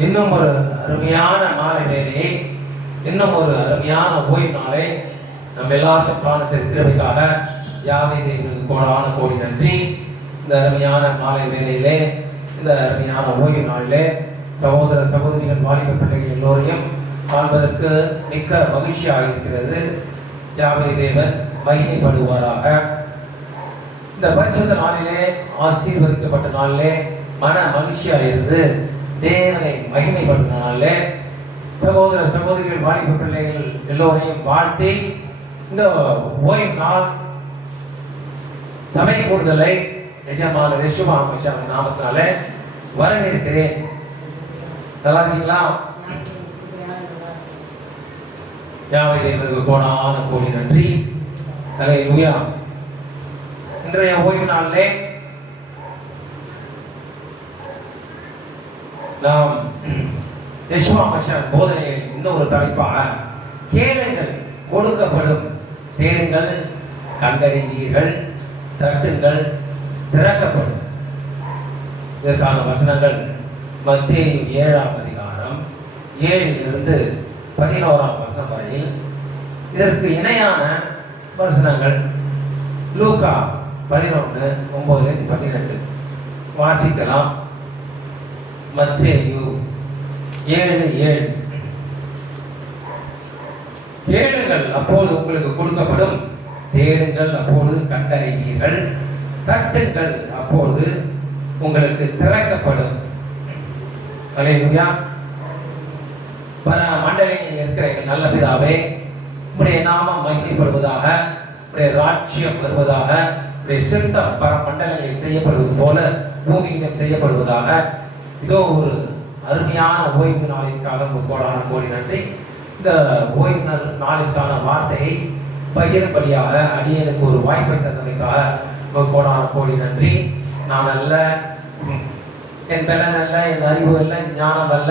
இன்னும் ஒரு அருமையான மாலை வேலையை, இன்னும் ஒரு அருமையான ஓய்வு நாளை நம்ம எல்லாருக்கும் காண கிருபைக்காக யாவை தேவனுக்கு கோடான கோடி நன்றி. இந்த அருமையான மாலை வேலையிலே, இந்த அருமையான ஓய்வு நாளிலே சகோதர சகோதரிகள் வாலிப பிள்ளைகள் எல்லோரையும் காண்பதற்கு மிக்க மகிழ்ச்சியாக இருக்கிறது. யாவை தேவன் மகிமைப்படுவாராக. இந்த பரிசுத்த நாளிலே, ஆசீர்வதிக்கப்பட்ட நாளிலே மன மகிழ்ச்சியாக இருந்து தேவனை மகிமைப்படுத்த நாளிலே சகோதர சகோதரிகள் வாலிப பிள்ளைகள் எல்லோரையும் வாழ்த்தி இந்த ஓய்வு நாள் சபை கூடுதலை எஜமான ரிஷுமா நாமத்தினால வரவேற்கிறேன். நல்லா இருக்கீங்களா? யாவை தேவனுக்கு கோடான கோடி நன்றி. ஹல்லேலூயா. இன்றைய ஓய்வு நாளிலே நாம் யெஷுவா மஷன் போதனையில் இன்னொரு தலைப்பாக கேளுங்கள் கொடுக்கப்படும், தேடுங்கள் கண்டறிவீர்கள், தட்டுங்கள் திறக்கப்படும். இதற்கான வசனங்கள் மத்தேயு 7ஆம் அதிகாரம் 7லிருந்து 11ஆம் வசனம் வரையில். இதற்கு இணையான வசனங்கள் லூக்கா 11:9-12 வாசிக்கலாம். மத்தேயு 7:7 கேளுங்கள் அப்போது உங்களுக்கு கொடுக்கப்படும், தேடுங்கள் அப்போது கண்டறிவீர்கள், தட்டுங்கள் அப்போது உங்களுக்கு திறக்கப்படும். ஹல்லேலூயா. பர மண்டலில் இருக்கிற நல்ல பிதாவே, உம்முடைய நாமம் மகிமைப்படுவதாக, உம்முடைய ராஜ்யம் வருவதாக, உம்முடைய சித்தம் பர மண்டலங்களில் செய்யப்படுவது போல பூமியிலும் செய்யப்படுவதாக. இதோ ஒரு அருமையான ஓய்வு நாளிற்காக கோடான கோடி நன்றி. இந்த ஓய்வு நாளிற்கான வார்த்தையை பகிரும்படியாக அடியனுக்கு ஒரு வாய்ப்பை தந்தமைக்காக கோடான கோடி நன்றி. நான் அல்ல, என் பலன் அல்ல, என் அறிவு அல்ல, என் ஞானம் அல்ல,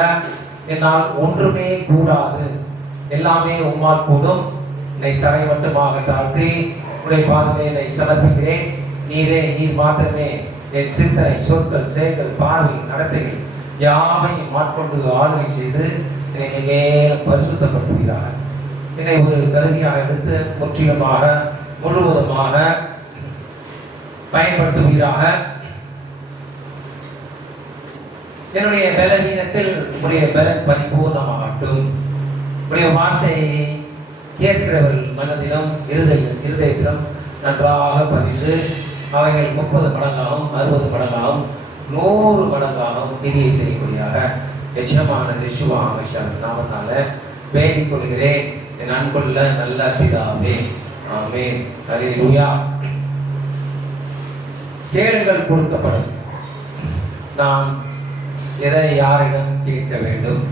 என்னால் ஒன்றுமே கூடாது, எல்லாமே உம்மால் கூடும். என்னை தரை மட்டுமாக தாழ்த்தி உடைய பாதமே என்னை சமர்ப்பிக்கிறேன். நீர் மாத்திரமே என் சிந்தனை, சொற்கள், செயல்கள், பார்வை, நடத்தைகள் யாவையும் மாட்கொண்டு ஆளுகை செய்து என்னை மேலும் பரிசுத்தப்படுத்துகிறார். என்னை ஒரு கருவியாக எடுத்து முற்றிலுமாக முழுவதுமாக பயன்படுத்துவீராக. என்னுடைய பலவீனத்தில் உடைய பலன் பரிபூர்ணமாகட்டும். உடைய வார்த்தையை கேட்கிறவர்கள் மனதிலும் இருதயத்திலும் நன்றாக பதிந்து அவைகள் 30 மடங்காகவும் 60 மடங்காகவும் 100 மடங்காகவும் கிரியை செய்யக்கூடியதாக எஜமான ரிஷுவா நாமத்தால வேண்டிக் கொள்கிறேன். என் அன்புள்ள நல்ல பிதாவே, ஆமென். ஹல்லேலூயா. கேளுங்கள் கொடுக்கப்படும். நாம் எதை யாரிடம் கேட்க வேண்டும்?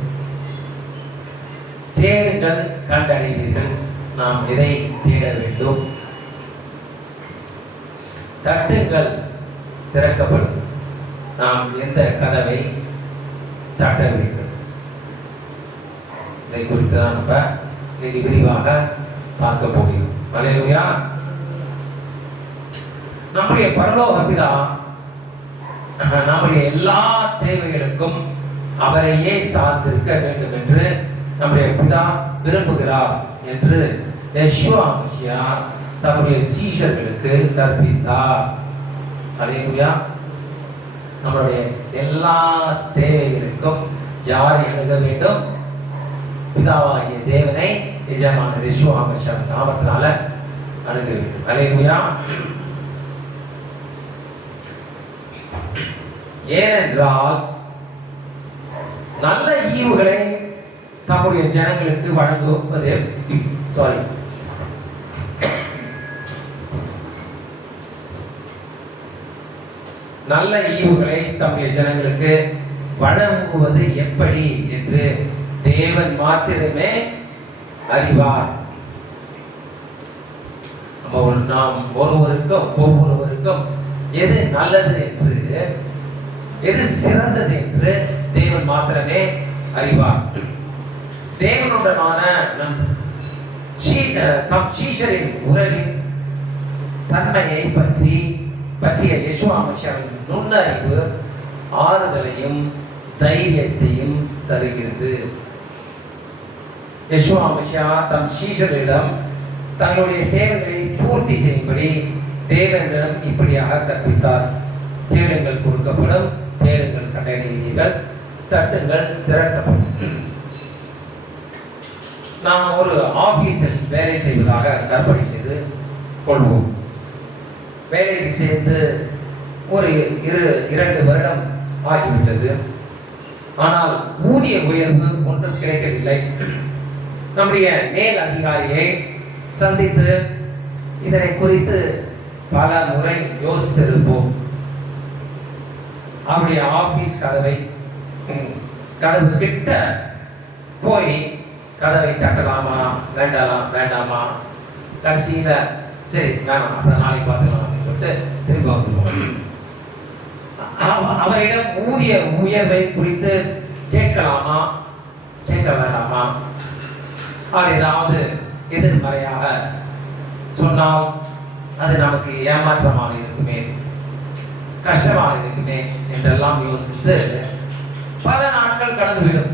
தேடுங்கள் கண்டடைவீர்கள். நாம் எதை தேட வேண்டும்? தட்டுங்கள் திறக்கப்படும். நாம் எந்த கதவை தட்ட வேண்டும்? இதை குறித்து தான் நம்ம இன்னைக்கு விரிவாக பார்க்க போகிறோம். ஹல்லேலூயா. நம்முடைய பரலோக பிதா நம்முடைய எல்லா தேவைகளுக்கும் அவரையே சார்ந்திருக்க வேண்டும் என்று நம்முடைய பிதா விரும்புகிறார் என்று யெஷுவா மஷியா தம்முடைய சீஷர்களுக்கு கற்பித்தார். ஹல்லேலூயா. நம்மளுடைய எல்லா தேவைகளுக்கும் யார் எழுத வேண்டும்? பிதாவாகிய தேவனை எஜமான யெஷுவா மஷியா நாமத்தினால அணுக வேண்டும். ஹல்லேலூயா. ஏனென்றால் நல்ல ஈவுகளை தம்முடைய ஜனங்களுக்கு வழங்குவது நல்ல ஈவுகளை தம்முடைய ஜனங்களுக்கு வழங்குவது எப்படி என்று தேவன் மாத்திரமே அறிவார். நாம் ஒவ்வொருவருக்கும் எது நல்லது என்று, எது சிறந்தது என்று தேவன் மாத்திரமே அறிவார். தேவனுடனான தம் சீஷரின் உறவின் தன்மையை பற்றிய யெஷுவா மஷியாவின் நுண்ணறிவு ஆறுதலையும் தைரியத்தையும் தருகிறது. யெஷுவா மெசியா தம் சீஷரிடம் தங்களுடைய தேவைகளை பூர்த்தி செய்யும்படி தேவனிடம் இப்படியாக கற்பித்தார். தேடுங்கள் கொடுக்கப்படும், தேடுங்கள் கண்டறிவீர்கள், தட்டுங்கள் திறக்கப்படும். நாம் ஒரு ஆபீஸில் வேலை செய்வதாக கற்பனை செய்து கொள்வோம். வேலைக்கு சேர்ந்து ஒரு 2 வருடம் ஆகிவிட்டது. ஆனால் ஊதிய உயர்வு ஒன்றும் கிடைக்கவில்லை. நம்முடைய மேல் அதிகாரியை சந்தித்து இதனை குறித்து பல முறை யோசித்திருப்போம். அவருடைய ஆபீஸ் கதவு கிட்ட போய் கதவை தட்டலாமா வேண்டாமா, கடைசியில சரி வேணாம் அப்புறம் நாளைக்கு பார்த்துக்கலாம் அப்படின்னு சொல்லிட்டு திரும்ப வந்துடுவோம். அவரிடம் ஊதிய உயர்வை குறித்து கேட்கலாமா கேட்க வேண்டாமா, அவர் ஏதாவது எதிர்மறையாக சொன்னால் அது நமக்கு ஏமாற்றமாக இருக்குமே, கஷ்டமாக இருக்குமே என்றெல்லாம் யோசித்து பல நாட்கள் கடந்துவிடும்.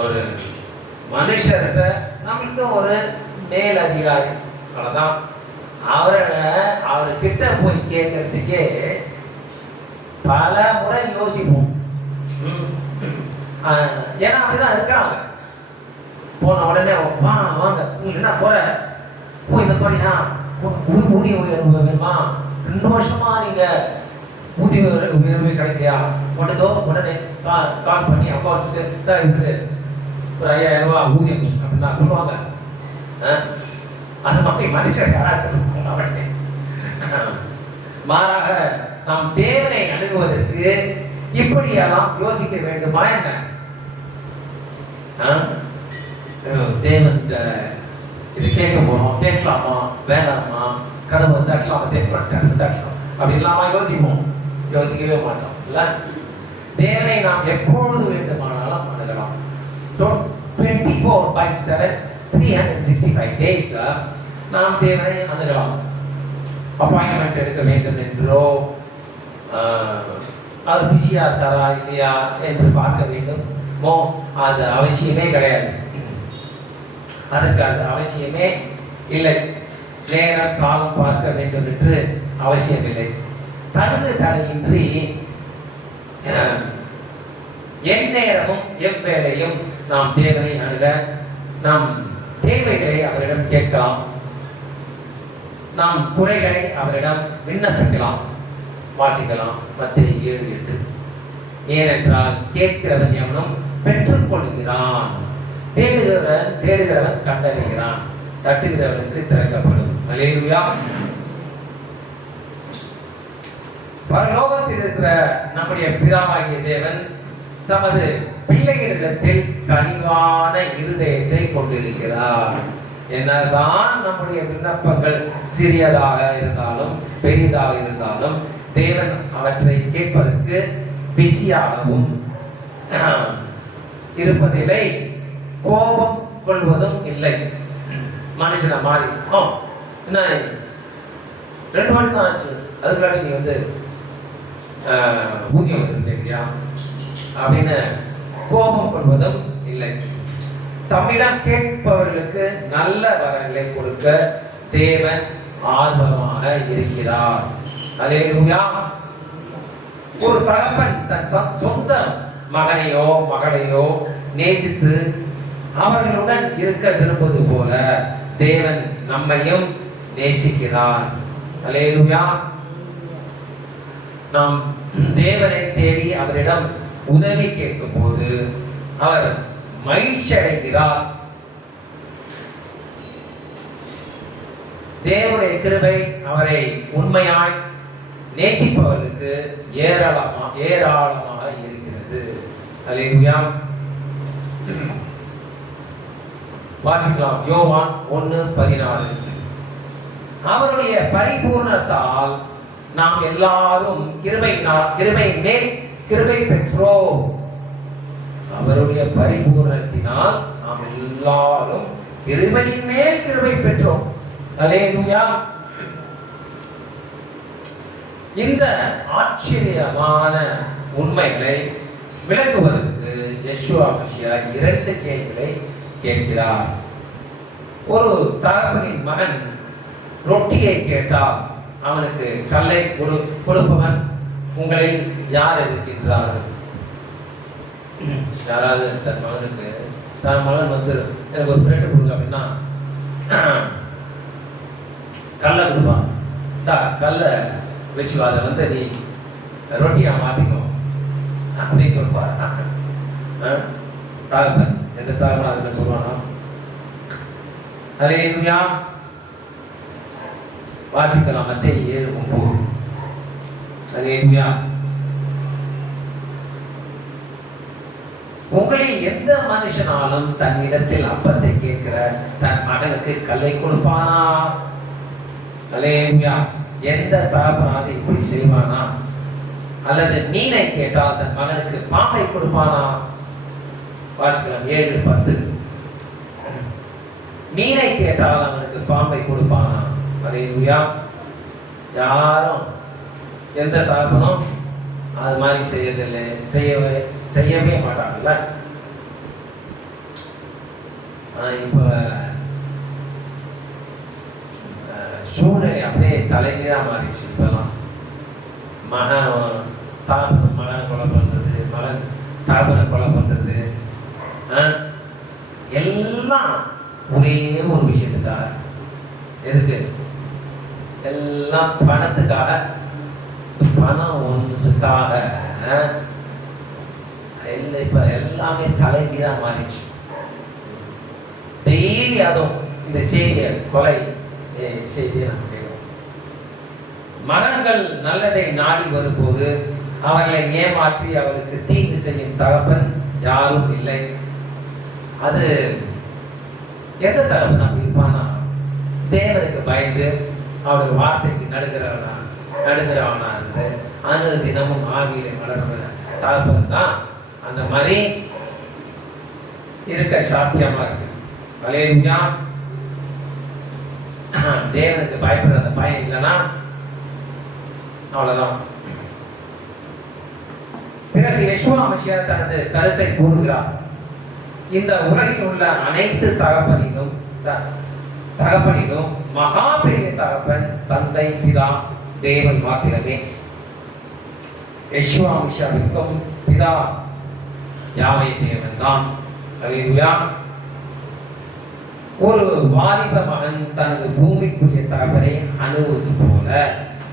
ஒரு மனுஷர்கிட்ட நம்மளுக்கு ஒரு மேல் அதிகாரி அவ்வளவுதான், அவர்கிட்ட போய் கேட்கறதுக்கே பல முறை யோசிப்போம். ஏன்னா அப்படிதான் இருக்காங்க. போன உடனே வாங்க உங்களுக்கு என்ன போற இந்த போறியா, ஊதிய உயர்வு வேணுமா, 2 வருஷமா நீங்க ஊதிய உயர்வு கிடைக்கலையா, உடனே கால் பண்ணி அக்கௌண்ட்ஸுக்கு இவரு ஒரு 5000 ரூபாய் ஊதியம் அப்படின்னு நான் சொல்லுவாங்க. அந்த மாதிரி மனுஷர் யாராச்சும் சொல்லுவாங்க. மாறாக நாம் தேவனை அணுகுவதற்கு இப்படியெல்லாம் யோசிக்க வேண்டுமா என்ன? தேவன் இது கேட்க போறோம், கேட்கலாமா வேண்டாமா, கதவை தட்டலாமா தட்டலாம் அப்படி இல்லாம யோசிக்கவே மாட்டோம் இல்ல. தேவனை நாம் எப்பொழுது வேண்டுமானாலும் அணுகலாம். 24/7 365 days நாம் தேவனை அணுகலாம். அப்பாயின்மெண்ட் எடுக்க வேண்டும் என்றோ, அவர் பிஸியா இருக்காரா இல்லையா என்று பார்க்க வேண்டுமோ, அது அவசியமே கிடையாது. அதற்கு அவசியமே இல்லை. நேரம் காலம் பார்க்க வேண்டும் என்று அவசியம் இல்லை. தங்கு தடையின்றி எந்நேரமும் எவ்வேளையும் நாம் தேவனை அணுக, நம் தேவைகளை அவரிடம் கேட்கலாம், நாம் குறைகளை அவரிடம் விண்ணப்பிக்கலாம். வாசிக்கலாம் மத்தேயு 7:8. ஏனென்றால் கேட்கிறவன் எவனும் பெற்றுக்கொள்கிறான், தேடுகிறவன் கண்டறிகிறான், தட்டுகிறவனுக்கு திறக்கப்படும். அல்லேலூயா. பரலோகத்தில் இருக்கிற நம்முடைய பிதாவாகிய தேவன் தமது பிள்ளைகளிடத்தில் கனிவான இருதயத்தை கொண்டிருக்கிறார். என்னதான் நம்முடைய விண்ணப்பங்கள் சிறியதாக இருந்தாலும் பெரிதாக இருந்தாலும் தேவன் அவற்றை கேட்பதற்கு பிஸியாகவும் இருப்பதில்லை, கோபம் கொள்வதும் இல்லை. மனுஷனை மாறி என்ன 2 வருடம் தான் ஆச்சு, அதுக்குள்ளாடி நீ ஊதியம் கேட்கிறியா அப்படின்னு கோபம் கொள்வதும் இல்லை. தம்மிடம் கேட்பவர்களுக்கு நல்ல வரங்களை கொடுக்க தேவன் ஆர்வமாக இருக்கிறார். அல்லேலூயா. ஒரு தகப்பன் தன் சொந்த மகனையோ மகளையோ நேசித்து அவர்களுடன் இருக்க விரும்புவது போல தேவன் நம்மையும் நேசிக்கிறார். அல்லேலூயா. நாம் தேவனை தேடி அவரிடம் உதவி கேட்கும் போது அவர் மகிழ்ச்சி அடைகிறார். தேவனுடைய கிருபை அவரை உண்மையாய் நேசிப்பவர்களுக்கு ஏராளமாக இருக்கிறது. அல்லேலூயா. வாசிக்கலாம் யோவான் 1:16. அவருடைய பரிபூர்ணத்தால் நாம் எல்லாரும் கிருபையின் மேல் கிருபை பெற்றோம். அவருடைய பரிபூர்ணத்தினால் நாம் எல்லாரும் கிருபையின் மேல் கிருபை பெற்றோம். அல்லேலூயா. இந்த ஆச்சரியமான உண்மைகளை விளக்குவதற்கு யெஷுவா மசியா 2 கேள்விகளை கேட்கிறார். ஒரு தகப்பனின் மகன் ரொட்டியை கேட்டால் அவனுக்கு கல்லை கொடுப்பவன் உங்களில் யார் இருக்கின்றார்கள்? யாராவது தன் மகனுக்கு தன் மகன் வந்து எனக்கு ஒரு பிரெட் கொடுங்க அப்படின்னா கல்லை கொடுப்பான். கல்லை வச்சுக்கோ, அதை வந்து நீ ரொட்டியா மாத்திக்கோ அப்படின்னு சொல்லுவார். தகப்பன் எந்த தகப்பன் அதுல சொல்லுவானா? ஹல்லேலூயா. வாசிக்கலாம் மத்தேயு 7:9. ஹல்லேலூயா. உங்களில் எந்த மனுஷனாலும் தன்னிடத்தில் அப்பத்தை கேட்கிற தன் மகனுக்கு கல்லை கொடுப்பானா? ஹல்லேலூயா. எந்த தகப்பனாவது இப்படி செய்வானா? அல்லது மீனை கேட்டால் தன் மகனுக்கு பாம்பை கொடுப்பானா? வாசிக்கலாம் 7:10. மீனை கேட்டால் அவனுக்கு பாம்பை கொடுப்பானா? ஹல்லேலூயா. யாரும் எந்த தகப்பனும் அது மாதிரி செய்யறதில்லை, செய்யவே மாட்டாங்கல்ல. இப்ப சூழ்நிலை அப்படியே தலைகீழா மாறிடுச்சு. இப்பெல்லாம் தாபனை மகனை கொலை பண்றது, மகன் தாபனை கொலை பண்றது, எல்லாம் ஒரே ஒரு விஷயத்துக்காக. எதுக்கு? எல்லாம் பணத்துக்காக. பணம் ஒன்றுக்காக இப்ப எல்லாமே தலைகீழா மாறிடுச்சு. டெய்லி அதுவும் இந்த செய்தியை கொலை செய்தியை நம்ம கேட்கிறோம். மகன்கள் நல்லதை நாடி வரும்போது அவர்களை ஏமாற்றி அவருக்கு தீங்கு செய்யும் தகப்பன் யாரும் இல்லை. அது எந்த தகப்பன் அப்படி இருப்பானா? தேவனுக்கு பயந்து அவருடைய வார்த்தைக்கு நடுகிறவனா இருந்து அன்று தினமும் ஆவியிலே வளர்ற தகப்பன் தான் அந்த மாதிரி இருக்க சாத்தியமா இருக்கு. ஹல்லேலூயா. தேவனுக்கு பயப்படுற அந்த பயம் இல்லைன்னா அவ்வளவுதான். பிறகு யெஷுவா மசியா தனது கருத்தை கூறுகிறார். இந்த உலகில் உள்ள அனைத்து தகப்பனிலும் மகா பெரிய தகப்பன் தந்தை பிதா தேவன் மாத்திரமே. யெஷுவா மசியாவிற்கும் பிதா யாவே தேவன் தான். ஹல்லேலூயா. ஒரு வாலிப மகன் தனது பூமிக்குரிய தகப்பனை அணுகுவது போல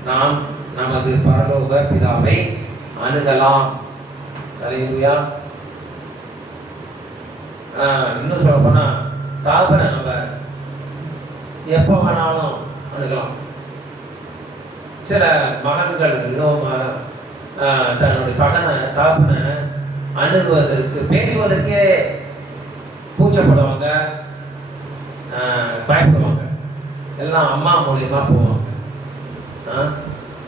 நாம் நமது பரலோக பிதாவை அணுகலாம். ஹல்லேலூயா. இன்னும் சொல்ல போனா தகப்பனை நம்ம எப்போ வேணாலும் அணுகலாம். சில மகன்கள் இன்னும் தன்னுடைய தகப்பனை அணுகுவதற்கு பேசுவதற்கே கூச்சப்படுவாங்க, பயப்படுவாங்க. எல்லாம் அம்மா மூலியமா போவாங்க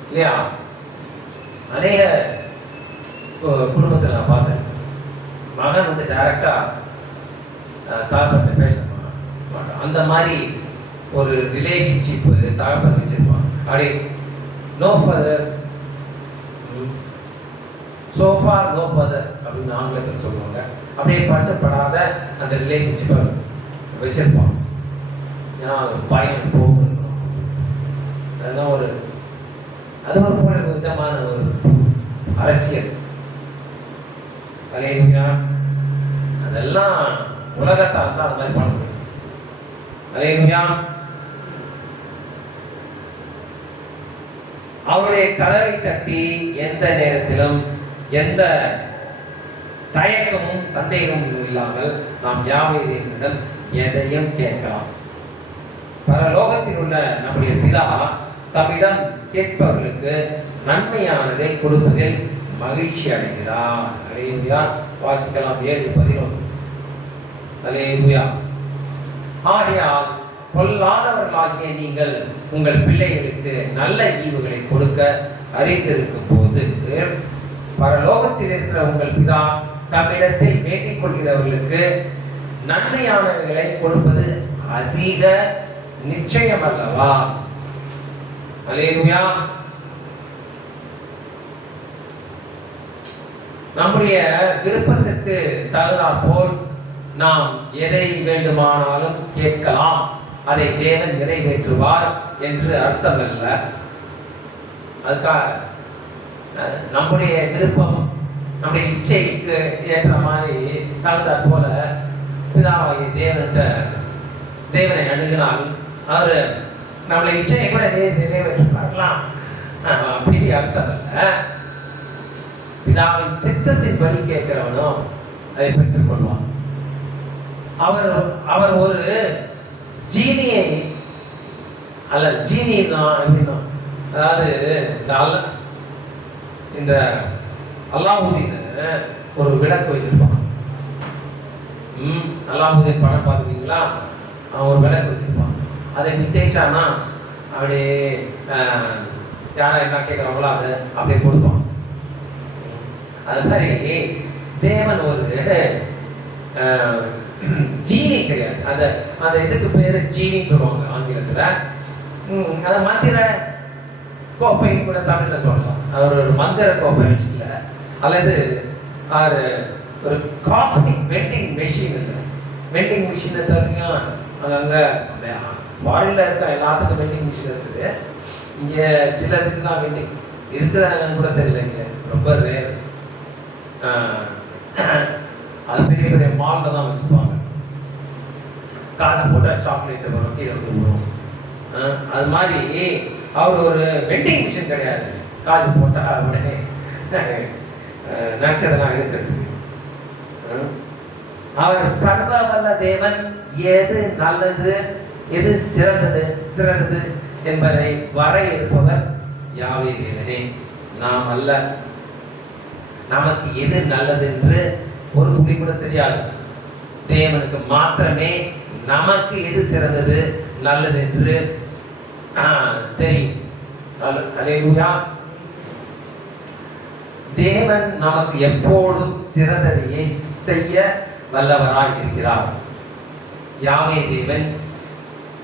இல்லையா? அநேக குடும்பத்தில் நான் பார்த்தேன். மகன் வந்து டைரக்டா தகப்பன் பேச மாட்டான். அந்த மாதிரி ஒரு ரிலேஷன்ஷிப் தகப்பன் வச்சிருப்பான். அப்படி no further, so far no further அப்படின்னு ஆங்கிலத்தில் சொல்லுவாங்க. அப்படியே பட்டுப்படாத அந்த ரிலேஷன்ஷிப்பை வச்சிருப்பான். ஏன்னா பயம் போகணும். அதுதான் அது ஒரு விதமான ஒரு அரசியல். ஹல்லேலூயா. அதெல்லாம் உலகத்தால் தான் அந்த மாதிரி பண்ண முடியும். ஹல்லேலூயா. அவருடைய கதவை தட்டி எந்த நேரத்திலும் எந்த தயக்கமும் சந்தேகமும் இல்லாமல் நாம் யாவே தேவனிடம் எதையும் கேட்கலாம். பரலோகத்தில் உள்ள நம்முடைய பிதா தம்மிடம் கேட்பவர்களுக்கு நன்மையானதை கொடுப்பதில் மகிழ்ச்சி அடைகிறார். ஹல்லேலூயா. வாசிக்கலாம் 7:11. ஹல்லேலூயா. ஆகையால் பொல்லாதவர்களாகிய நீங்கள் உங்கள் பிள்ளைகளுக்கு நல்ல ஈவுகளை கொடுக்க அறிந்திருக்கும் போது பரலோகத்தில் இருக்கிற உங்கள் பிதா தம்மிடத்தில் வேண்டிக் கொள்கிறவர்களுக்கு நன்மையானவைகளை கொடுப்பது அதிக நிச்சயம் அல்லவா? ஹல்லேலூயா. நம்முடைய விருப்பத்திற்கு தகுந்தா போல் நாம் எதை வேண்டுமானாலும் கேட்கலாம், அதை தேவன் நிறைவேற்றுவார் என்று அர்த்தம் அல்ல. அதுக்காக நம்முடைய விருப்பம் நம்முடைய இச்சைக்கு ஏற்ற மாதிரி தகுந்தா போல பிதாவாகிய தேவனை அணுகினால் அவர் நம்மளை இச்சையை கூட நிறைவேற்றலாம் அப்படி அர்த்தம் அல்ல. பிதாவின் சித்தத்தின் படி கேட்கிறவனும் அதை பெற்றுக் கொள்வான். அவர் ஒரு ஜீனியை அல்ல, ஜீனின்னா எப்படின்னா, அதாவது இந்த அல்லாவுதீன் ஒரு விளக்கு வச்சிருப்பான். அல்லாவுதீன் படம் பார்த்துருக்கீங்களா? அவன் ஒரு விளக்கு வச்சிருப்பான். அதை இப்படி தேய்ச்சானா அப்படியே யாரா என்ன கேட்குறாங்களோ அதை அப்படியே கொடுப்பான். அது மாதிரி தேவன் ஒரு ஜீனி கிடையாது. அந்த இதுக்கு பேரு ஜீனின்னு சொல்லுவாங்க ஆங்கிலத்துல. அதை மந்திர கோப்பைன்னு கூட தமிழ்ல சொல்லலாம். அவர் ஒரு மந்திர கோப்பை வச்சுக்கல, அல்லது ஒரு காஸ்மிக் வெண்டிங் மெஷின் இல்லை. வெண்டிங் மிஷினை தவிர அங்கே ஃபாரின்ல இருக்க எல்லாத்துக்கும் வெண்டிங் மிஷின் இருக்குது. இங்கே சிலதுக்கு தான் வெண்டிங் இருக்குதாங்கன்னு கூட தெரியல. இங்கே ரொம்ப ரேர். அது பெரிய பெரிய மாலில் தான் வச்சுப்பாங்க. காசு போட்டால் சாக்லேட் வரும், எடுத்து வரும். அது மாதிரி அவர் ஒரு வெண்டிங் மிஷின் கிடையாது. காசு போட்டால் உடனே நட்சத்திரம் எடுக்கிறது. அவர் சர்வ வல்ல தேவன். எது நல்லது, எது சிறந்தது என்பதை வரையறுப்பவர் யாவே தேவனே, நாம் அல்ல. நமக்கு எது நல்லது என்று ஒரு துளி கூட தெரியாது. தேவனுக்கு மாத்திரமே நமக்கு எது சிறந்தது நல்லது என்று தெரியும். அல்லேலூயா. தேவன் நமக்கு எப்போதும் சிறந்ததையே செய்ய வல்லவராய் இருக்கிறார். யாவே தேவன்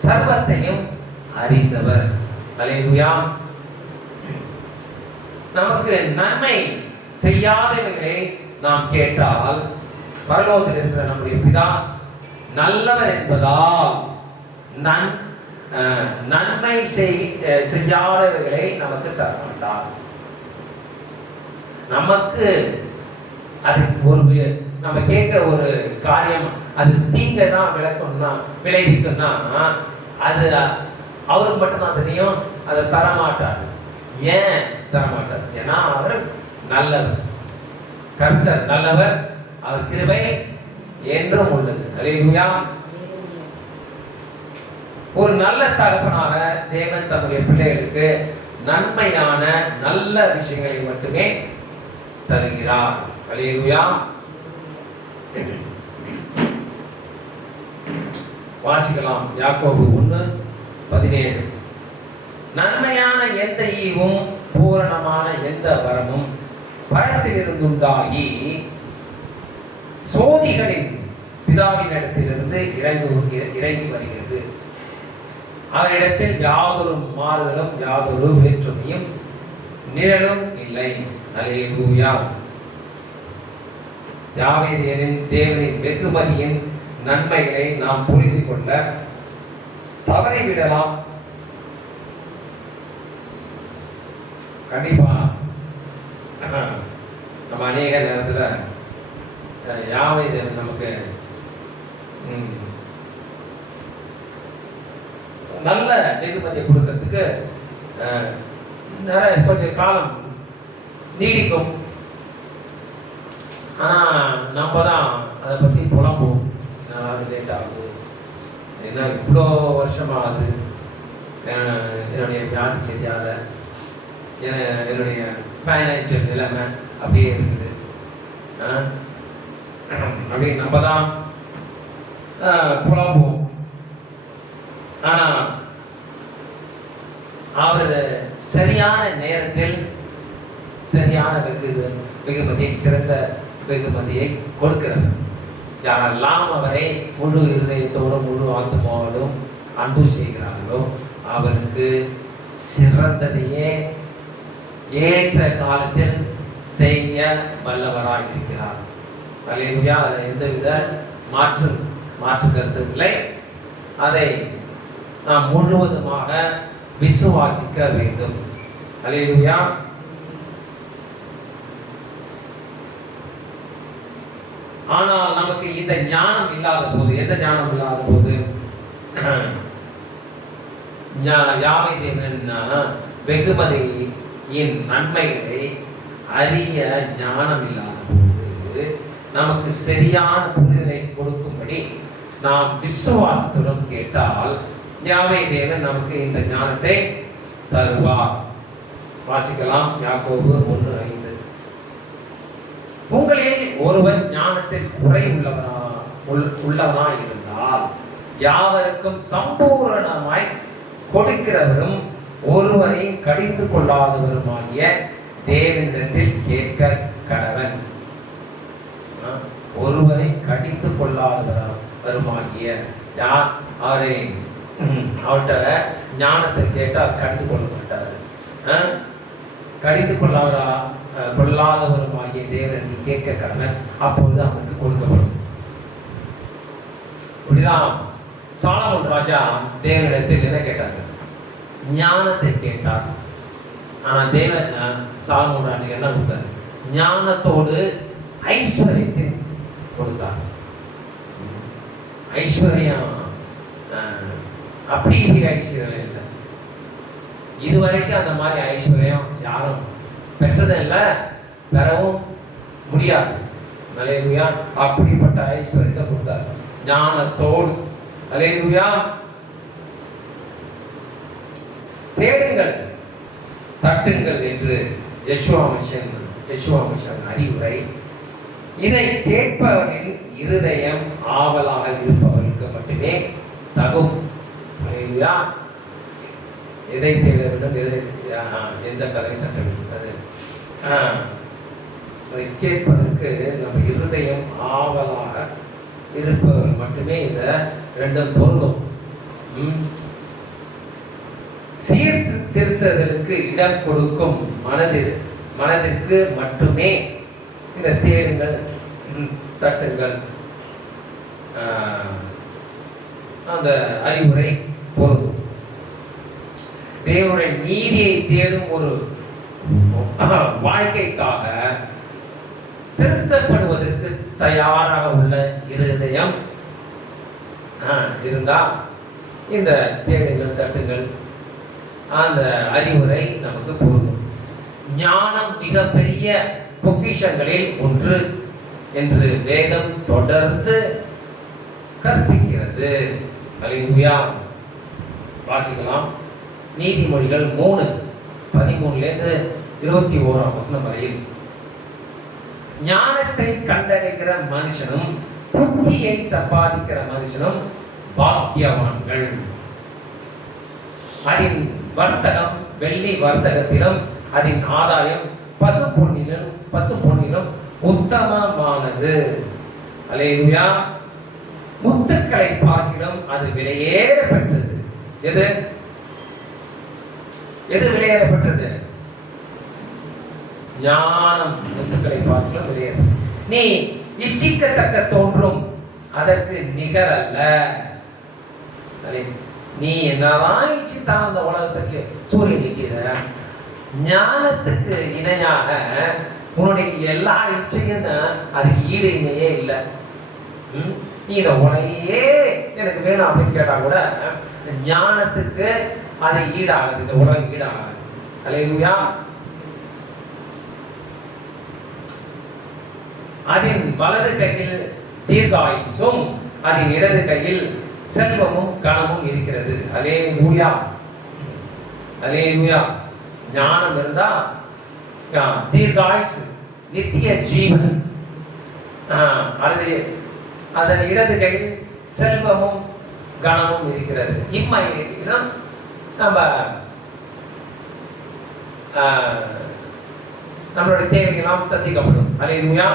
சர்வத்தையும் அறிந்தவர். அல்லேலூயா. நமக்கு நன்மை செய்யாதவைகளை நாம் கேட்டால் பரலோகத்தில் இருக்கிற நம்முடைய பிதா நல்லவர் என்பதால் நன்மை செய்யாதவைகளை நமக்கு தர மாட்டார். நமக்கு அது ஒரு நம்ம கேட்கிற ஒரு காரியம் அது தீங்கை தான் விளைவிக்கும்னா அது அவருக்கு மட்டும்தான் தெரியும். அதை தரமாட்டார். ஏன் தரமாட்டார்? ஏன்னா அவர் நல்லவர். கர்த்தர் நல்லவர். அவர் கிருபை என்றும் உள்ளது. அல்லேலூயா. ஒரு நல்ல தகப்பனாக தேவன் தம்முடைய பிள்ளைகளுக்கு நன்மையான நல்ல விஷயங்களை மட்டுமே தருகிறார். அல்லேலூயா. வாசிக்கலாம். யாக்கோபு 1:17. நன்மையான எந்த ஈவும் பூரணமான எந்த வரமும் பரத்திலிருந்துண்டாகி சோதிகளின் பிதாவின் இடத்திலிருந்து இறங்கி வருகிறது. அவரிடத்தில் யாதொரு மாறுதலும் யாதொரு வேற்றுமையும் நிழலும் இல்லை. அல்லேலூயா. யாவே தேவனின் வெகுமதியின் நன்மைகளை நாம் புரிந்து கொள்ள தவறிவிடலாம். கண்டிப்பா நம்ம அநேக நேரத்தில் யாவை நமக்கு நல்ல வெகுமதியை கொடுக்கறதுக்கு நிறைய கொஞ்சம் காலம் நீடிக்கும். ஆனால் நம்ம தான் அதை பற்றி புலம்புவோம். அது லேட் ஆகுது, என்ன இவ்வளோ வருஷமாகுது, என்னுடைய வியாதி செய்யாத, என்னுடைய ஃபைனான்சியல் நிலைமை அப்படியே இருக்குது அப்படின்னு நம்ம தான் புலம்புவோம். ஆனால் அவர் சரியான நேரத்தில் சரியான வெகுமதியை, சிறந்த வெகுமதியை கொடுக்கிறார். யாரெல்லாம் அவரை முழு இருதயத்தோடும் முழு ஆத்மாவோடும் அன்பு செய்கிறார்களோ அவருக்கு சிறந்ததையே ஏற்ற காலத்தில் செய்ய வல்லவராய் இருக்கிறார். அல்லேலூயா. அதை எந்தவித மாற்று கருத்து இல்லை. அதை நாம் முழுவதுமாக விசுவாசிக்க வேண்டும். அல்லேலூயா. ஆனால் நமக்கு இந்த ஞானம் இல்லாத போது, எந்த ஞானம் இல்லாத போது, யாவை தேவன் வெகுமதியின் நன்மைகளை அறிய ஞானம் இல்லாத போது நமக்கு சரியான புரிதலை கொடுக்கும்படி நாம் விசுவாசத்துடன் கேட்டால் யாவை தேவன் நமக்கு இந்த ஞானத்தை தருவார். வாசிக்கலாம் யாக்கோபு 1:5. உங்களில் ஒருவன் ஞானத்தில் குறை உள்ளவனாய் இருந்தால் யாவருக்கும் சம்பூரணமாய் கொடுக்கிறவரும் ஒருவரையும் கடிந்து கொள்ளாதவருமாகிய தேவனிடத்தில் கேட்க கடவன். ஒருவரை கடிந்து கொள்ளாதவருமாகிய அவரை அவர்கிட்ட ஞானத்தை கேட்டால் கடிந்து கொள்ள மாட்டார். கடிந்து கொள்ளாதவருமாகிய தேவனிடத்தில் கேட்க கடவன், அப்பொழுது அவனுக்கு கொடுக்கப்படும். இப்படிதான் சாலமோன் ராஜா தேவனிடத்தில் என்ன கேட்டார்? ஞானத்தை கேட்டார். ஆனா தேவன் சாலமோன் ராஜா என்ன கொடுத்தார்? ஞானத்தோடு ஐஸ்வர்யத்தை கொடுத்தார். ஐஸ்வர்யம் அப்படி ஐஸ்வர்யம் இல்லை. இதுவரைக்கும் அந்த மாதிரி ஐஸ்வர்யம் யாரும் பெற்றதும் இல்லை, பெறவும் முடியாது. அல்லேலூயா. அப்படிப்பட்ட ஐஸ்வர்யத்தை கொடுத்தார் ஞானத்தோடு. அல்லேலூயா. தேடுங்கள், தட்டுங்கள் என்று யெஷுவா மனுஷன் அறிவுரை. இதை கேட்பவரின் இருதயம் ஆவலாக இருப்பவர்களுக்கு மட்டுமே தகும். அல்லேலூயா. எதை தேட வேண்டும், எந்த கதவை தட்ட வேண்டும், அதை கேட்பதற்கு நம்ம இருதயம் ஆவலாக இருப்பவர் மட்டுமே இந்த ரெண்டும் பொருந்தும். சீர்திருத்தலுக்கு இடம் கொடுக்கும் மனதிற்கு மட்டுமே இந்த தேடுங்கள், தட்டுங்கள் அந்த அறிவுரை பொருந்தும். தேவனுடைய நீதியை தேடும் ஒரு வாழ்க்கைக்காக திருத்தப்படுவதற்கு தயாராக உள்ள இருதயம் இருந்தா இந்த தேடுங்கள், தட்டுங்கள் அந்த அறிவுரை நமக்கு பொருந்தும். ஞானம் மிகப்பெரிய பொக்கிஷங்களில் ஒன்று என்று வேதம் தொடர்ந்து கற்பிக்கிறது. அல்லேலூயா. வாசிக்கலாம் நீதிமொழிகள் 3:13 21 வரையில். ஞானத்தை கண்டடைகிற மனுஷனும் புத்தியை சம்பாதிக்கிற மனுஷனும் பாக்கியவான்கள். அதன் வர்த்தகம் வெள்ளி வர்த்தகத்திலும் அதன் ஆதாயம் பசு பொன்னிலும் உத்தமமானது. அல்லேலூயா. முத்துக்களை பார்க்கிலும் அது விலையேற பெற்றது. எது விலையேற பெற்றது? ஞானம். முத்துக்களை பார்க்கிலும் விலையேற. நீ இச்சிக்கத்தக்க தோன்றும், அதற்கு நிகர் அல்ல. நீ என்னதான் இச்சித்தான் அந்த உலகத்துக்கு சூரியன் நிற்கிற, ஞானத்துக்கு இணையாக உன்னுடைய எல்லா இச்சையும் அது ஈடு இணையே இல்லை. நீ இந்த உலகையே எனக்கு வேணும் அப்படின்னு கேட்டா கூட ஞானத்துக்கு அது ஈடாகுது, இந்த உலகம் ஈடாகுது. அல்லேலூயா. அதன் வலது கையில் தீர்காயுசும் அதன் இடது கையில் செல்வமும் கனமும் இருக்கிறது. அல்லேலூயா. அல்லேலூயா. ஞானம் இருந்தா தீர்காயுசு, நித்திய ஜீவன். அதன் இடது கையில் செல்வமும் கனமும் இருக்கிறது. இம்மையிலும் நம்ம நம்மளுடைய தேவையெல்லாம் சந்திக்கப்படும். அல்லேலூயா.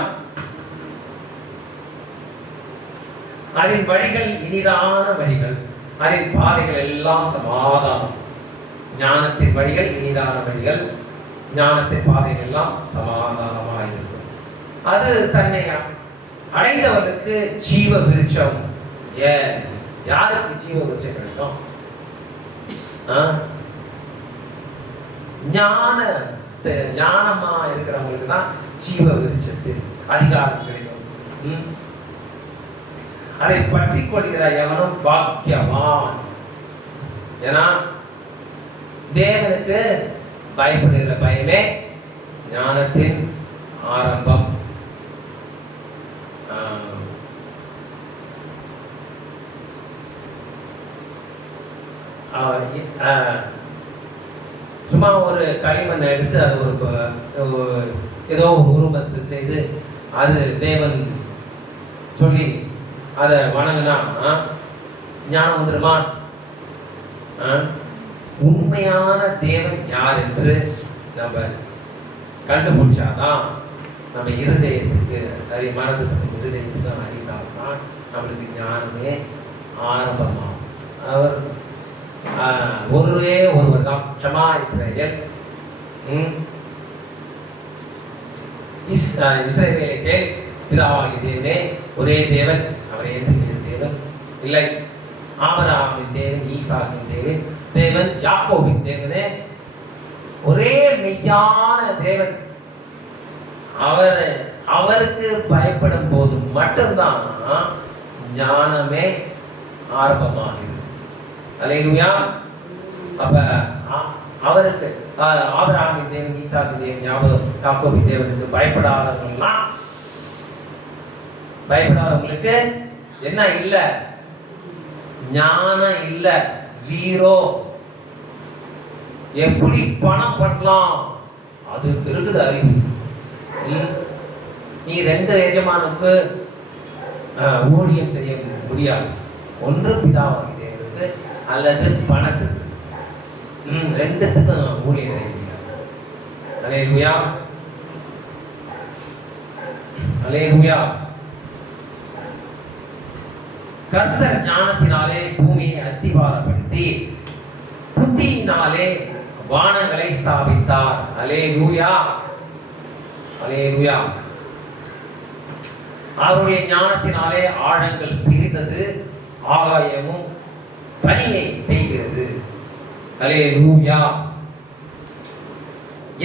அதன் வழிகள் இனிதான வழிகள், அதன் பாதைகள் எல்லாம் சமாதானம். ஞானத்தின் வழிகள் இனிதான வழிகள், ஞானத்தின் பாதைகள் எல்லாம் சமாதானமாக இருக்கும். அது தன்னை அடைந்தவர்களுக்கு ஜீவ விருட்சம். யாருக்கு ஜீவ விருட்சம் கிடைக்கும்? ஞானமா இருக்கிறவங்களுக்கு தான் ஜீவ விருட்சத்தில் அதிகாரம் கிடைக்கும். அதை பற்றி கொள்கிற எவனும் பாக்கியவான். ஏன்னா தேவனுக்கு பயப்படுகிற பயமே ஞானத்தின் ஆரம்பம். சும்மா ஒரு களிமண் எடுத்து அது ஏதோ உருவத்தை செய்து அது தேவன் சொல்லி அதை வணங்கினா ஞானம் வந்துடுமா? உண்மையான தேவன் யார் என்று நம்ம கண்டுபிடிச்சாதான் நம்ம இருதயத்துக்கு மனதுக்கு இருதயத்துக்கு அறிந்தால்தான் நம்மளுக்கு ஞானமே ஆரம்பமாகும். அவர் ஒருவரே ஒருவர் தான் ஷமா இஸ்ரவேல். இஸ்ரவேலை கேள், பிதாவாகிய தேவனே ஒரே தேவன், அவரை ஏற்றுகிற தேவன் இல்லை. ஆபிரகாமின் தேவன், ஈசாக்கின் தேவன், யாக்கோபின் தேவனே ஒரே மெய்யான தேவன். அவருக்கு பயப்படும் போது மட்டும்தான் ஞானமே ஆரம்பமாகிறது. அல்லேலூயா. அப்ப அவருக்கு ஆபிரகாமின் தேவன், ஈசாக்கின் தேவன், யாக்கோபின் தேவனுக்கு பயப்படாதவங்களுக்கு என்ன இல்ல? ஞானம் இல்ல, ஜீரோ. எப்படி பணம் பண்ணலாம் அதுக்கு இருக்குது அறிவு. நீ ரெண்டு எஜமானுக்கு ஊழியம் செய்ய முடியாது. ஒன்று பிதாவாகிய தேவனுக்கு அல்லது பணத்துக்கு. ரெண்டுத்துக்கும் ஊழியம் செய்ய முடியாது. அல்லேலூயா, அல்லேலூயா. கர்த்தர் ஞானத்தினாலே பூமியை அஸ்திவாரப்படுத்தி புத்தியினாலே வானங்களை ஸ்தாபித்தார். அல்லேலூயா, அல்லேலூயா. அவருடைய ஞானத்தினாலே ஆழங்கள் பிரிந்தது, ஆகாயமும் பனியை பெய்கிறது. அல்லேலூயா.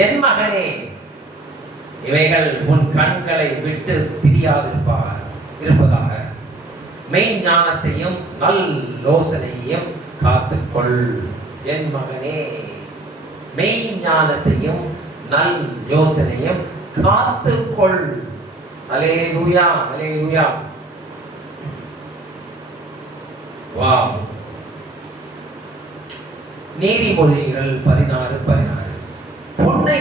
என் மகனே, இவைகள் உன் கண்களை விட்டு பிரியாதிருப்பதாக. மெய் ஞானத்தையும் நல் யோசனையையும் காத்துக்கொள். என் மகனே, மெய் ஞானத்தையும் நல் யோசனையும் காத்துக்கொள். அல்லேலூயா, அல்லேலூயா. வாவ். நீதிமொழிகள் 16:16. பொன்னை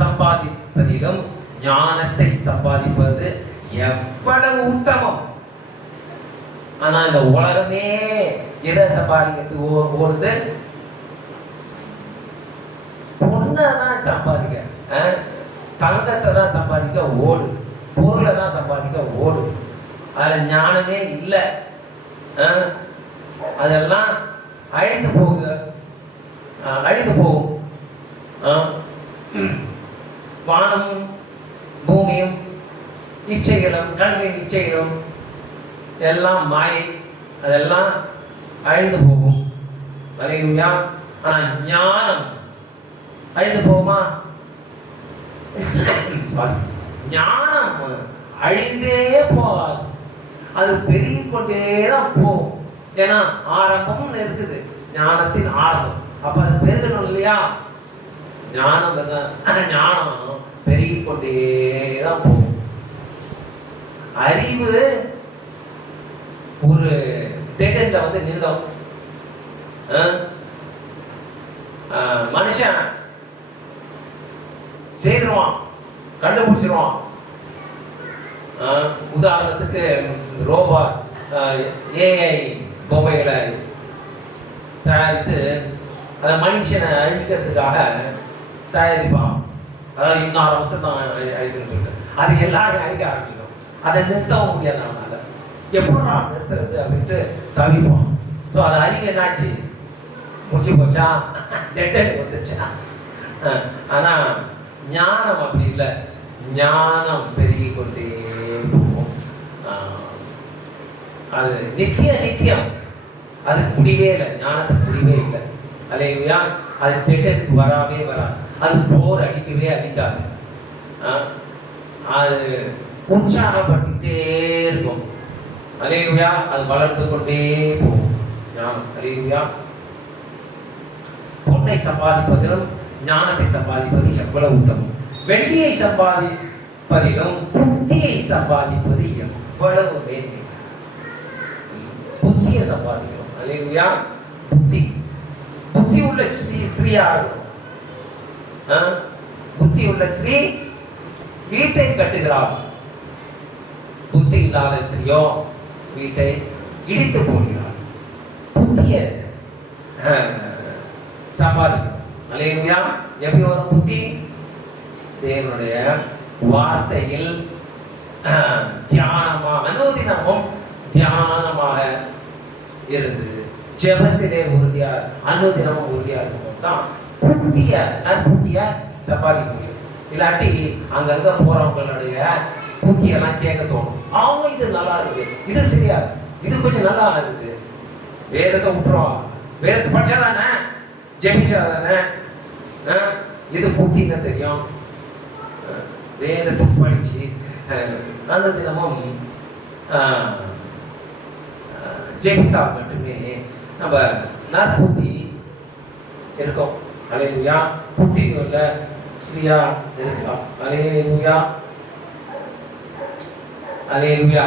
சம்பாதிப்பதிலும் ஞானத்தை சம்பாதிப்பது எவ்வளவு உத்தமம். ஆனா இந்த உலகமே எதை சம்பாதிக்கிறதுக்கு ஓடுது? பொண்ணை தான் சம்பாதிக்க, தங்கத்தை தான் சம்பாதிக்க ஓடு, பொருளை தான் சம்பாதிக்க ஓடு. அதுல ஞானமே இல்லை. அதெல்லாம் அழிந்து போகும். வானமும் பூமியும் இச்சைகளும் கண்களின் இச்சைகளும் எல்லாம் மாயை, அதெல்லாம் அழிந்து போகும். அல்லேலூயா. ஆனா ஞானம் அழிந்து போகுமா? ஞானம் அழிந்தே போகாது, அது பெருகிக் கொண்டே தான் போகும். ஏன்னா ஆரம்பம்னு இருக்குது, ஞானத்தின் ஆரம்பம். அப்ப அது பெருகணும் இல்லையா? ஞானம் பெருகிக் கொண்டே தான் போகும். அறிவு ஒரு டெட்டன்ல வந்து நின்றோம். மனுஷன் செய்திருவான், கண்டுபிடிச்சிருவான். உதாரணத்துக்கு ரோபோ ஏஐ பொம்மைகளை தயாரித்து அதை மனுஷனை அழிக்கிறதுக்காக தயாரிப்பான். அதாவது இன்னும் ஆரம்பத்தை தான் அழிக்கணும்னு சொல்லிட்டு அது எல்லாரும் அழிக்க ஆரம்பிச்சிடும். அதை நிறுத்தவும் முடியாது. அவனால எப்படா நிறுத்துறது அப்படின்ட்டு தவிப்போம். ஸோ அது அறிவு என்னாச்சு? முடிச்சு போச்சா, டெட் வந்துருச்சா? ஆனால் ஞானம் அப்படி இல்லை. ஞானம் பெருகிக் கொண்டே போகும். அது நித்தியம், அது முடிவே இல்லை. ஞானத்துக்கு முடிவே இல்லை. அல்லேலூயா. அது திட்டத்துக்கு வராது, அது போர் அடிக்கவே அடிக்காது. அது உற்சாகப்பட்டுட்டே இருக்கும். அல்லேலூயா. அது வளர்ந்து கொண்டே போகும் ஞானம். அல்லேலூயா. பொன்னை சம்பாதிப்பதிலும் ஞானத்தை சம்பாதிப்பது எவ்வளவு உத்தமம். வெள்ளியை சம்பாதிப்பதிலும் புத்தியை சம்பாதிப்பது எவ்வளவு மேன்மை. புத்தியை சம்பாதிக்கணும். அல்லேலூயா. புத்தி உள்ள ஸ்திரீயா இருக்கணும். புத்தி உள்ள ஸ்திரீ வீட்டை கட்டுகிறாள். புத்தி இல்லாத ஸ்திரியோ வீட்டை இடித்து போடுகிறாள். புத்திய சம்பாதிக்கணும். அல்லேலூயா. எப்படி வரும் புத்தி? தேவனுடைய வார்த்தையில் அனுதினமும் தியானமாக இருந்து ஜெபத்திலே உறுதியா, அனுதினமும் உறுதியா இருக்கும் தான் புத்திய சம்பாதிக்க முடியும். இல்லாட்டி அங்கங்க போறவங்களுடைய புத்தியெல்லாம் கேட்க தோணும். அவங்க இது நல்லா இருக்குது, இது சரியா, இது கொஞ்சம் நல்லா இருக்குது. வேதத்தை விட்டுருவோம். வேதத்தை படிச்சாதானே, ஜெபிச்சாதானே, இது புத்தின்னு தெரியும். வேதத்தை படிச்சு அந்த தினமும் ஜெபித்தால் மட்டுமே நம்ம நற்புத்தி இருக்கும். அல்லேலூயா. புத்தி உள்ள ஸ்ரீயா இருக்கலாம். அல்லேலூயா. அல்லேலூயா.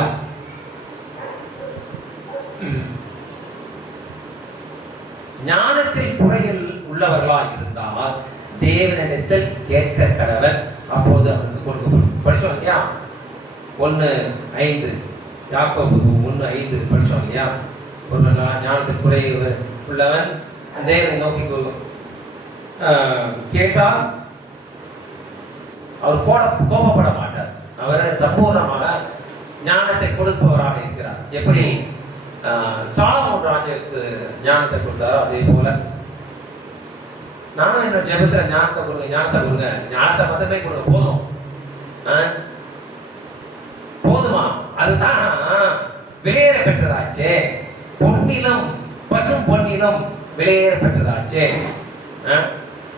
ஞானத்தில் குறையில் உள்ளவர்களாக இருந்தால் தேவனிடத்தில் கேட்க கடவர், அப்போது அவனுக்கு கொடுக்கப்படும். படிச்சோம் இல்லையா? 1:5 யாக்கோபு 1:5 படிச்சோம் இல்லையா? ஒரு ஞானத்தில் குறை உள்ளவன் தேவனை நோக்கி கேட்டால் அவர் கோபப்பட மாட்டார். அவர் சம்பூர்ணமாக ஞானத்தை கொடுப்பவராக இருக்கிறார். எப்படி சாலமோன் ராஜாவுக்கு ஞானத்தை கொடுத்தாரோ அதே போல நானும் என்ன ஜெபத்துல ஞானத்தை கொடுங்க, ஞானத்தை மட்டுமே கொடுங்க. போதுமா? அதுதான் விலையேற பெற்றதாச்சே. பொன்னிலும் பசும் பொன்னிலும் விலையேற பெற்றதாச்சே.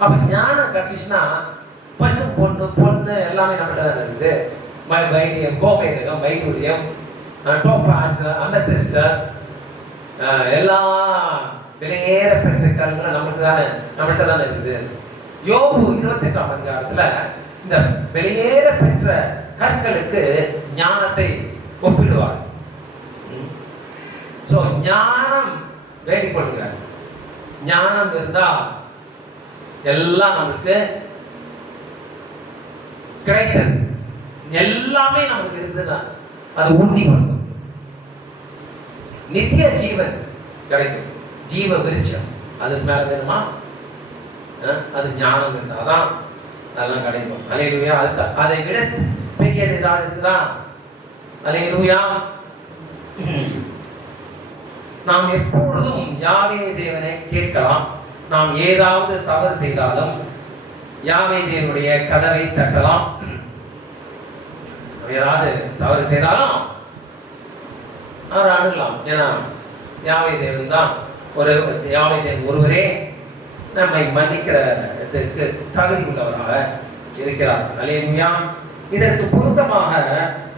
அப்ப ஞானம் கட்டுச்சுன்னா பசு பொண்ணு எல்லாமே நம்மகிட்ட தான் இருக்குது. வைடியம், கோமேதகம், வைடூரியம், டோபாஸ், அமெத்திஸ்ட், எல்லாம் விலையேற பெற்ற கல்கள் நம்மகிட்ட தானே இருக்குது. யோபு 28ஆம் அதிகாரத்துல இந்த விலையேற பெற்ற கற்களுக்கு ஞானத்தை ஒப்பிடுவார். சோ ஞானம் வேண்டிக் கொள்ளுங்க. ஞானம் இருந்தா எல்லாம் நம்மளுக்கு கிடைத்தது. எல்லாமே நமக்கு இருக்குதுன்னா அது உறுதிப்படுத்தும். நித்திய ஜீவன் கிடைக்கும். ஜீவ விருட்சம் அதுக்கு மேல வேணுமா? அது ஞானம் இருந்தாதான் அதெல்லாம் கிடைக்கும். அல்லேலூயா. அதுக்கு அதை விட பெரியது ஏதாவது இருக்குதா? அல்லேலூயா. நாம் எப்பொழுதும் யாவே தேவனை கேட்கலாம். நாம் ஏதாவது தவறு செய்தாலும் யாவே தேவனுடைய கதவை தட்டலாம். ஏதாவது தவறு செய்தாலும் அவர் அணுகலாம். ஏன்னா யாவே தேவன் தான் யாவே தேவன் ஒருவரே நம்மை மன்னிக்கிறதுக்கு தகுதி உள்ளவராக இருக்கிறார். அல்லேலூயா. இதற்கு பொருத்தமாக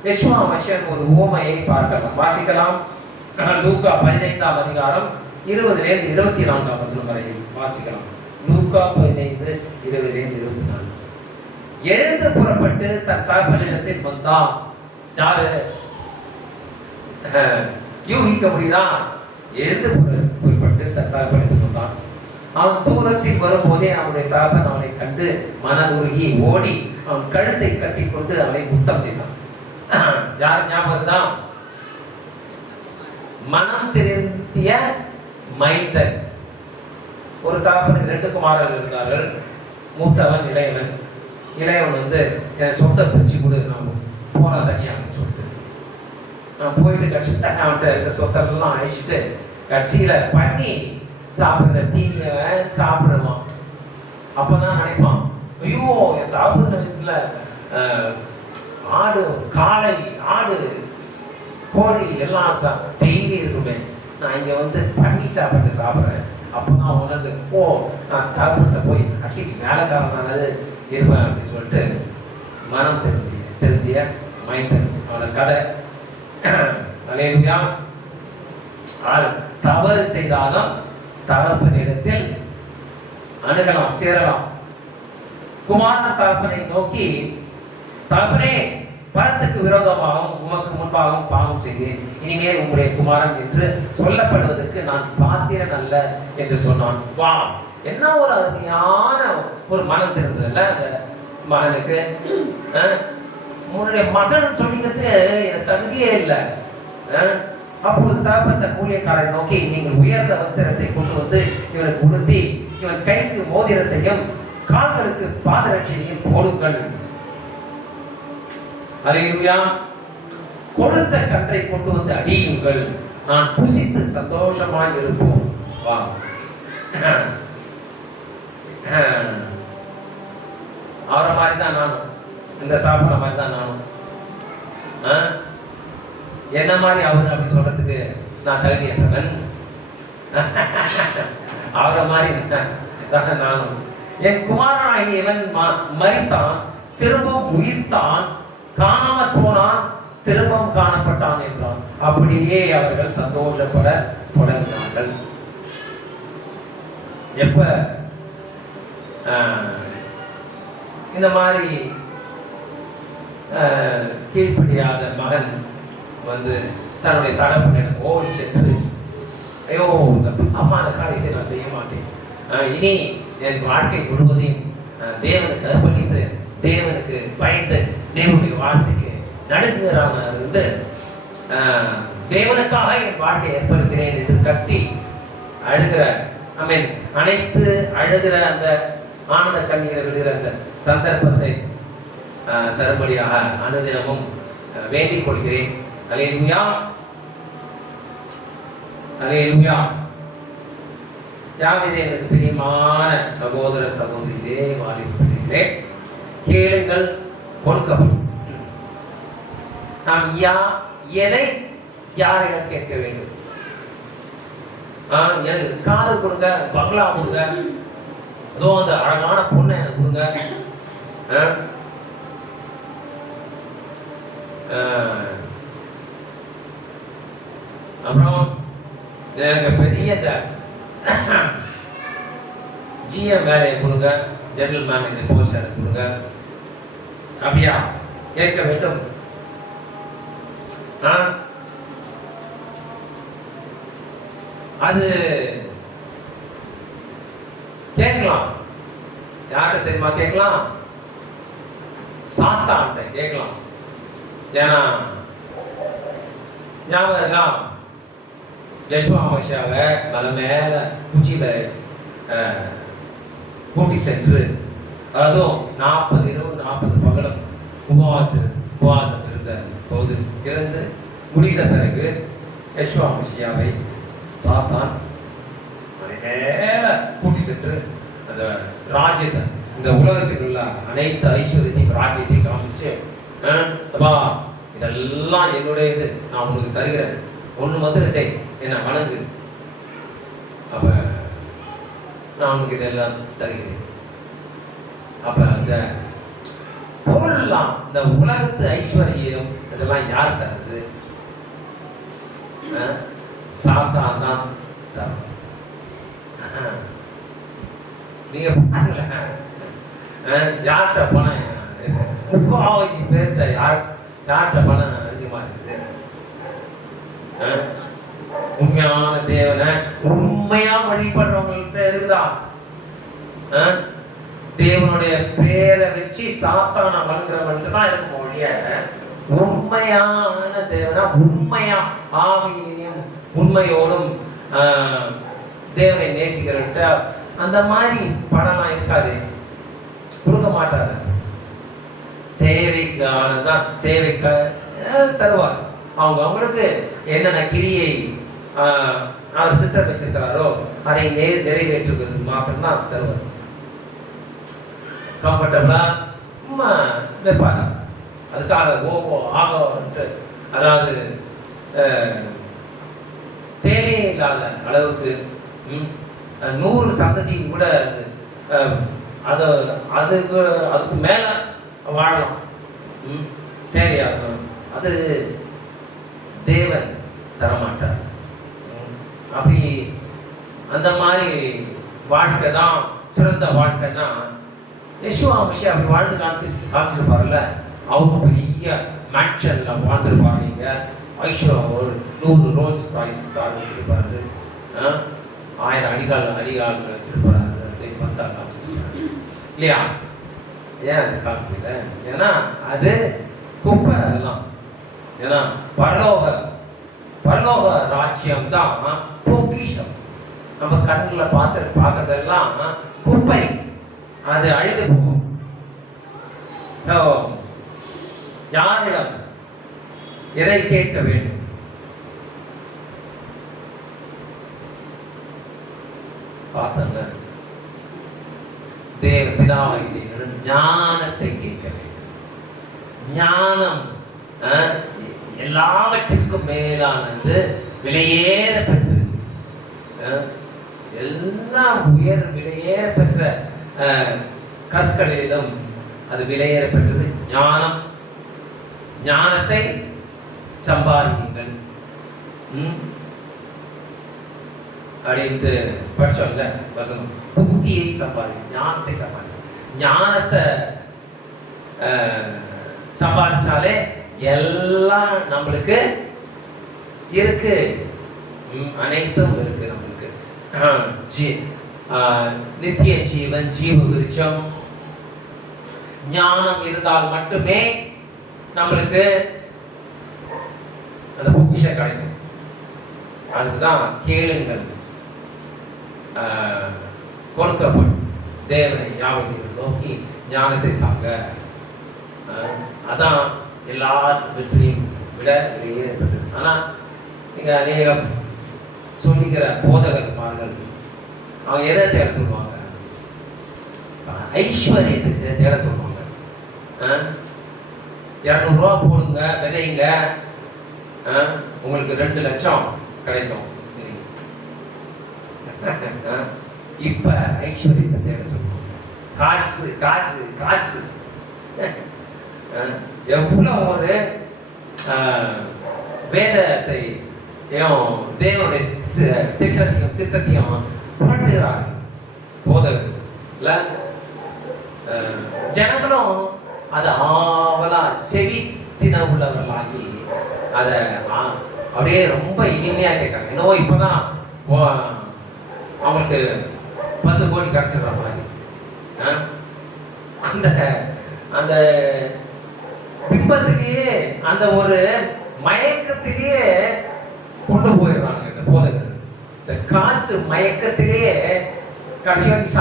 யெஷுவா மஷியன் ஒரு உவமையை பார்க்கலாம். வாசிக்கலாம். லூக்கா 15ஆம் அதிகாரம் 20லேருந்து 24ஆம் வசனம் வரை வாசிக்கலாம். லூக்கா 15:20லேருந்து 24. எழுந்து புறப்பட்டு தன் தகப்பனிடத்தில் வந்தான். யாரு யூகிக்க முடியுதா? எழுந்து புறப்பட்டு தன் தகப்பனிடத்தில் வந்தான். அவன் தூரத்தில் வரும்போதே அவனுடைய தகப்பன் அவனை கண்டு மனதுருகி ஓடி அவன் கழுத்தை கட்டி கொண்டு அவனை முத்தம் செய்தான். யார் ஞாபகம் தான்? மனம் திருந்திய மைந்தன். ஒரு தகப்பனுக்கு 2 குமாரர்கள் இருந்தார்கள். மூத்தவன் இளையவன். இளையவன் என் சொத்தை பிரிச்சு கொடு, நான் போறா தனியான்னு சொல்லிட்டு நான் போயிட்டு கட்சி அவன்கிட்ட இருக்கிற சொத்தெல்லாம் அழிச்சிட்டு கடைசியில பண்ணி சாப்பிடுற தீனிய சாப்பிடுவான். அப்பதான் நினைப்பான், ஐயோ என் தாபத்துல ஆடு, காளை, ஆடு, கோழி எல்லாம் டெய்லி இருக்குமே. நான் இங்கே வந்து பண்ணி சாப்பாடு சாப்பிட்றேன். அப்போ தான் உணர்ந்து, ஓ நான் தகவல்கிட்ட போய் அட்லீஸ்ட் வேலைக்காரனானது இருப்பேன் அப்படின்னு சொல்லிட்டு மனம் திருந்திய மைந்தன். அவனோட கதை. அல்லேலூயா. தவறு செய்தாலும் தகப்பனிடத்தில் அணுகலாம், சேரலாம். குமாரன் தகப்பனை நோக்கி, தகப்பனே, பரத்துக்கு விரோதமாகவும் உமக்கு முன்பாகவும் பாவம் செய்தேன், இனிமேல் உங்களுடைய குமாரன் என்று சொல்லப்படுவதற்கு நான் பாத்திரன் அல்ல என்று சொன்னான். வா, என்ன ஒரு அருமையான ஒரு மனம் திருந்ததுல அந்த மகனுக்கு. உன்னுடைய மகன் சொல்லிக்கிறது எனக்கு தகுதியே இல்லை. அப்பொழுது தகப்பன் தன் ஊழியக்காரரை நோக்கி, நீங்கள் உயர்ந்த வஸ்திரத்தை கொண்டு வந்து இவனுக்கு உடுத்தி இவன் கைக்கு மோதிரத்தையும் கால்களுக்கு பாதரட்சையையும் போடுங்கள். அல்லேலூயா. கொழுத்த கன்றை கொண்டு வந்து அடியுங்கள், நான் புசித்து சந்தோஷமாய் இருப்போம். வா. அவரை மாதிரி தான் நானும், இந்த தாப்பன மாதிரி தான் நானும். என்ன மாதிரி அவர் அப்படின்னு சொல்றதுக்கு நான் தகுதியற்றவன். அவரை மாதிரி நானும். என் குமாரனாகி இவன் மரித்தான், திரும்பவும் உயிர்த்தான், காணாமற் போனான், திரும்பவும் காணப்பட்டான் என்றான். அப்படியே அவர்கள் சந்தோஷப்பட தொடங்கினார்கள். எப்ப இந்த மாதிரி கீழ்ப்படியாத மகன் வந்து தன்னுடைய தகப்பனிடம் ஓடி சென்று, ஐயோ இந்த அம்மான காரியத்தை நான் செய்ய மாட்டேன், இனி என் வாழ்க்கை முழுவதையும் தேவனுக்கு அர்ப்பணித்து தேவனுக்கு பயந்து தேவனுடைய வார்த்தைக்கு நடுங்குகிறான் இருந்து தேவனுக்காக என் வாழ்க்கையை ஏற்படுத்தினேன் என்று கட்டி அழுகிற, அனைத்து அழுகிற அந்த ஆனந்த கண்ணீரை விடுகிற அந்த சந்தர்ப்பத்தை தரும்படியாக அனுதினமும் வேண்டிக் கொள்கிறேன். அல்லேலூயா, அல்லேலூயா. யாவது எனக்கு பிரியமான சகோதர சகோதரிகளே, வாலிபர்களே, கேளுங்கள், கொடுக்கப்படும். நாம் எதை யாரிடம் கேட்க வேண்டும்? எனக்கு காரு கொடுங்க, பங்களா கொடுங்க, அதோ அந்த அழகான பொண்ணை எனக்கு கொடுங்க, அப்புறம் எனக்கு பெரிய ஜிஎம் வேலையை கொடுங்க, ஜெனரல் மேனேஜர் போஸ்ட் எனக்கு கொடுங்க. அப்படியா கேட்க வேண்டும்? அது கேட்கலாம். யார்கிட்ட தெரியுமா கேட்கலாம்? சாத்தான்கிட்ட கேட்கலாம். ஏன்னா ஞாபகம், யெஷுவா மோசேவை மலை மேல உச்சியில கூட்டி சென்று, அதுவும் 40 இரவு 40 பகலும் உபவாசம் இருந்த போது இருந்து முடிந்த பிறகு யெஷுவா மோசேவை சாத்தான் மலை மேல கூட்டி சென்று அந்த ராஜ்யத்தை, இந்த உலகத்தில் உள்ள அனைத்து ஐஸ்வர்யத்தையும் ராஜ்யத்தையும் காமிச்சு, இதெல்லாம் என்னுடைய இது, நான் உங்களுக்கு தருகிறேன், ஒண்ணு மாத்திரம் செய், என்ன வணங்கு, அப்ப நான் உனக்கு இதெல்லாம் தருகிறேன். அப்ப அந்த பொருள்லாம், இந்த உலகத்து ஐஸ்வர்யம் இதெல்லாம் யார் தருது? சாத்தான் தான் தரும். நீங்க பாருங்களேன், யார்கிட்ட பணம், முக்காவாசி பேர்கிட்ட யார்கிட்ட பணம் அதிகமா இருக்குது? உண்மையான தேவனை உண்மையா வழிபடுறவங்கள்ட்ட இருக்குதா? தேவனுடைய பேரை வச்சு சாத்தான வளர்க்கிறவன்ட்டு தான் இருக்கும் ஒழிய, உண்மையான தேவனா உண்மையா ஆவியிலையும் உண்மையோடும் தேவனை நேசிக்கிறவன்ட்ட அந்த மாதிரி பணம்லாம் இருக்காது, கொடுக்க மாட்டாரு. தேவைக்கானதான் தேவைக்க தருவார். அவங்களுக்கு என்னென்ன கிரியை அவர் சித்தம் வச்சிருக்கிறாரோ அதை நிறைவேற்றுவது மாத்திரம்தான் தருவார். கம்ஃபர்டபுளா சும்மா வைப்பாரு. அதுக்காக ஓகோ ஆகோன்ட்டு, அதாவது தேவையில்லாத அளவுக்கு 100 சந்ததி கூட அது அதுக்கு மேல வாழலாம். தேவையாக அது தேவன் தரமாட்டார். அப்படி அந்த மாதிரி வாழ்க்கை தான் சிறந்த வாழ்க்கைன்னா, யெஷுவா மசியா அப்படி வாழ்ந்து காமிச்சிருப்பாருல்ல. அவங்க பெரிய மேன்ஷன்ல வாழ்ந்துருப்பாங்க. ஐஸ்வர்யா ஒரு 100 ரோல்ஸ் ராய்ஸ் கார் வச்சிருப்பாரு, 1000 அடிகால் வச்சிருப்பாரு. பார்த்தா காமிச்சிருப்பாரு இல்லையா? ஏன் அது காமிக்கல? ஏன்னா அது குப்பை எல்லாம். ஏன்னா பரலோக ராஜ்யம் தான் பொக்கிஷம். நம்ம கண்ணில் பார்க்கறதெல்லாம் குப்பை, அது அழிந்து போகும். யாரிடம் எதை கேட்க வேண்டும்? பார்த்தங்க, தேவ பிதாவாகிய ஞானத்தை கேட்க வேண்டும். ஞானம் எல்லாவற்றிற்கும் மேலானது, விலையேற பெற்றது. எல்லாம் விலையேற பெற்ற கற்களிலும் அது விலையேற பெற்றது ஞானம். ஞானத்தை சம்பாதியுங்கள் அப்படின்ட்டு படிச்சோம்ல வசனம். புத்தியை சம்பாதி, ஞானத்தை சம்பாதி. ஞானத்தை சம்பாதிச்சாலே எல்லாம் நம்மளுக்கு இருக்கு, அனைத்தும் இருக்கு நம்மளுக்கு. நித்திய ஜீவன், ஜீவ விருட்சம், ஞானம் இருந்தால் மட்டுமே நம்மளுக்கு அந்த பொக்கிஷம் கிடைக்கும். அதுக்குதான் கேளுங்கள் கொடுக்கப்படும். தேவனை யாவதை நோக்கி ஞானத்தை தாங்க. அதான் எல்லா வெற்றியும் விட ஏற்பட்டது. ஆனா நீங்க அநேகம் சொல்லிக்கிற போதகர்மார்கள் அவங்க எதை தேட சொல்லுவாங்க? ஐஸ்வர்யத்தை தேட சொல்லுவாங்க. 200 ரூபா போடுங்க, விதைங்க, உங்களுக்கு 2 லட்சம் கிடைக்கும். இப்ப ஐஸ்வர்யத்தை தேட சொல்லுவாங்க. காசு காசு காசு. எவ்வளவு ஒரு வேதத்தை தேவனுடைய திட்டத்தையும் சித்தத்தையும் புரட்டுகிறார்கள் போதகர்கள். ஜனங்களும் அதை ஆவலா செவித்தின உள்ளவர்களாகி அதை அப்படியே ரொம்ப இனிமையா கேட்காங்க. என்னவோ இப்பதான் அவங்களுக்கு 10 கோடி கிடைச்சிடுற மாதிரி அந்த அந்த பிம்பத்திலேயே, அந்த ஒரு மயக்கத்திலேயே கொண்டு போயிடுறாங்க இந்த போதகர். இந்த காசு மயக்கத்திலேயே கடைசி வரைக்கும்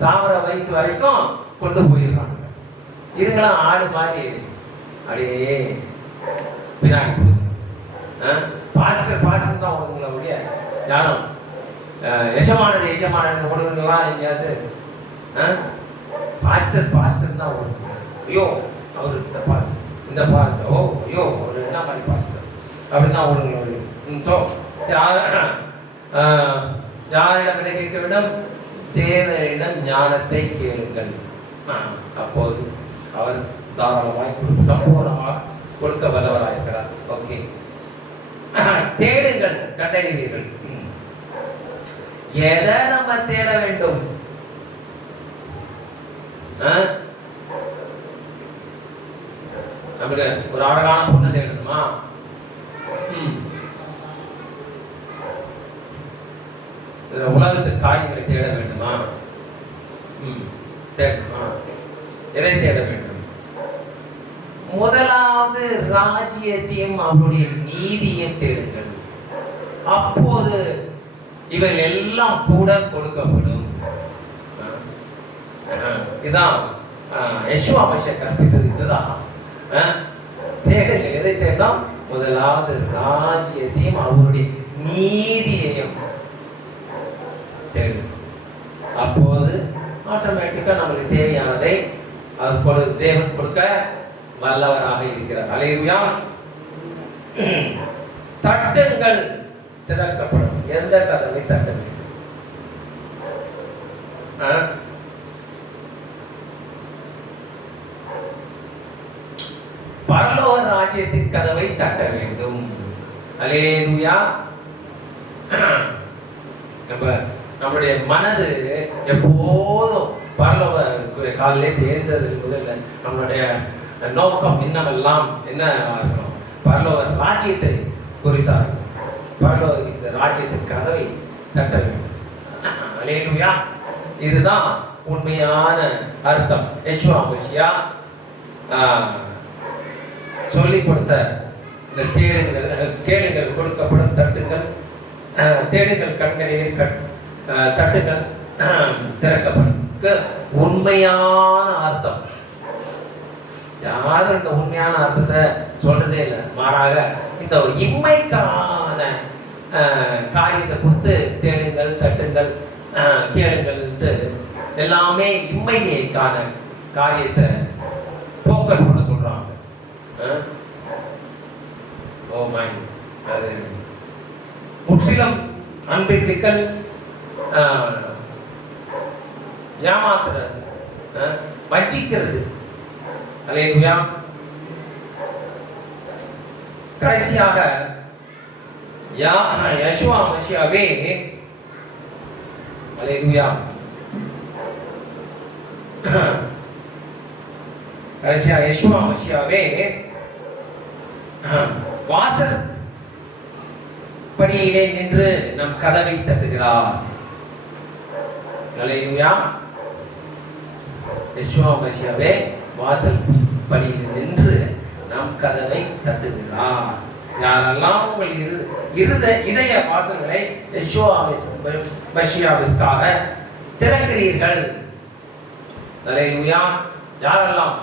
சாவர வயசு வரைக்கும் கொண்டு போயிடுறாங்க. இதுங்களாம் ஆடு மாதிரி அப்படியே பின்னாடி போகுது. பாஸ்டர் தான் ஒழுங்குங்களா ஒழிய யாரும் எஜமானது ஒழுங்குங்களா எங்கேயாவது? பாஸ்டர் தான் ஒழுங்கு. ஐயோ அவர் இந்த பாஸ்டர், ஓ ஐயோ ஒரு என்ன மாதிரி பாஸ்டர் அப்படிதான் ஒழுங்குங்களா? ஸோ யாரிடம் விட கேட்க வேண்டும்? தேவனிடம் ஞானத்தை கேளுங்கள். அப்போது அவர் தாராளமாய் சம்பூர்ணமாக கொடுக்க வல்லவராயிருக்கிறார். ஓகே, தேடுங்கள் கண்டறிவீர்கள். எதை நம்ம தேட வேண்டும்? நமக்கு ஒரு அழகான பொண்ணை தேடணுமா? உலகத்து காரியங்களை தேட வேண்டுமா? தேடணுமா? எதை தேட வேண்டும்? முதலாவது ராஜ்யத்தையும் அவருடைய நீதியையும் தேடுங்கள். அப்போது இவைகள் எல்லாம் கூட கொடுக்கப்படும். இதுதான் யெஷுவா மசியா கற்பித்தது. இதுதான் தேடுங்கள். எதை தேடணும்? முதலாவது ராஜ்யத்தையும் அவருடைய நீதியையும் தேடும். அப்போது ஆட்டோமேட்டிக்கா நம்மளுக்கு தேவையானதை தேவன் கொடுக்க வல்லவராக இருக்கிறார். அல்லேலூயா. தட்டுங்கள் திறக்கப்படும். எந்த கதவை தட்ட வேண்டும்? பரலோக ராஜ்யத்தின் கதவை தட்ட வேண்டும். அல்லேலூயா. நம்முடைய மனது எப்போதும் பரலோக காலிலே தேர்ந்தது முதல்ல நம்மளுடைய நோக்கம் என்னவெல்லாம் என்ன இருக்கணும்? பரலோக ராஜ்யத்தை குறித்தார்கள். பரலோக இந்த ராஜ்யத்தின் கதவை தட்ட வேண்டும். அல்லேலூயா. இதுதான் உண்மையான அர்த்தம். யெஷுவா மசியா சொல்லிக் கொடுத்த இந்த கேளுங்கள் கொடுக்கப்படும், தட்டுங்கள், தேடுங்கள் கண்களில் தட்டுங்கள் திறக்கப்படும் உண்மையான அர்த்தம். யாரும் இந்த உண்மையான அர்த்தத்தை சொல்றதே இல்லை. மாறாக இந்த இம்மைக்கான காரியத்தை கொடுத்து தேடுங்கள், தட்டுங்கள், கேளுங்கள் எல்லாமே இம்மைக்கான காரியத்தை ஃபோக்கஸ் பண்ண சொல்றாங்க. ஓ மை, அது முற்றிலும் அன்பிக்லிக்கல், ஏமாத்துறது, வஞ்சிக்கிறது. அல்லேலூயா. கடைசியாக யெஷுவா மசியாவே அல்லேலூயா கடைசியா யெஷுவா மசியாவே வாசல் படியிலே நின்று நம் கதவை தட்டுகிறார். அல்லேலூயா. யெஷுவா மசியாவே வாசல் படியில் நின்று நம் கதவை தட்டுகிறார். யாரெல்லாம் உங்கள் இதய வாசல்களை யெஷுவா மசியாவிற்காக திறக்கிறீர்கள்? அல்லேலூயா. யாரெல்லாம்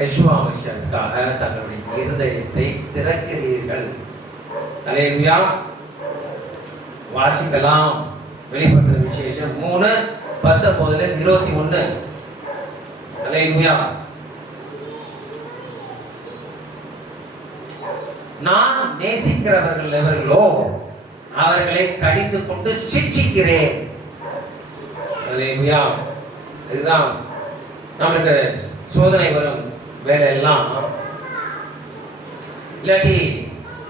யெஷுவா மசியாவிற்காக தங்களுடைய இருதயத்தை திறக்கிறீர்கள்? அல்லேலூயா. வாசிக்கலாம். வெளிப்படுத்துற விசேஷம் 3:19-21. அல்லேலூயா. நான் நேசிக்கிறவர்கள் எவர்களோ அவர்களை கடிந்து கொண்டு சிட்சிக்கிறேன். அல்லேலூயா. இதுதான் நம்மளுக்கு சோதனை வரும் வேலை எல்லாம். இல்லாட்டி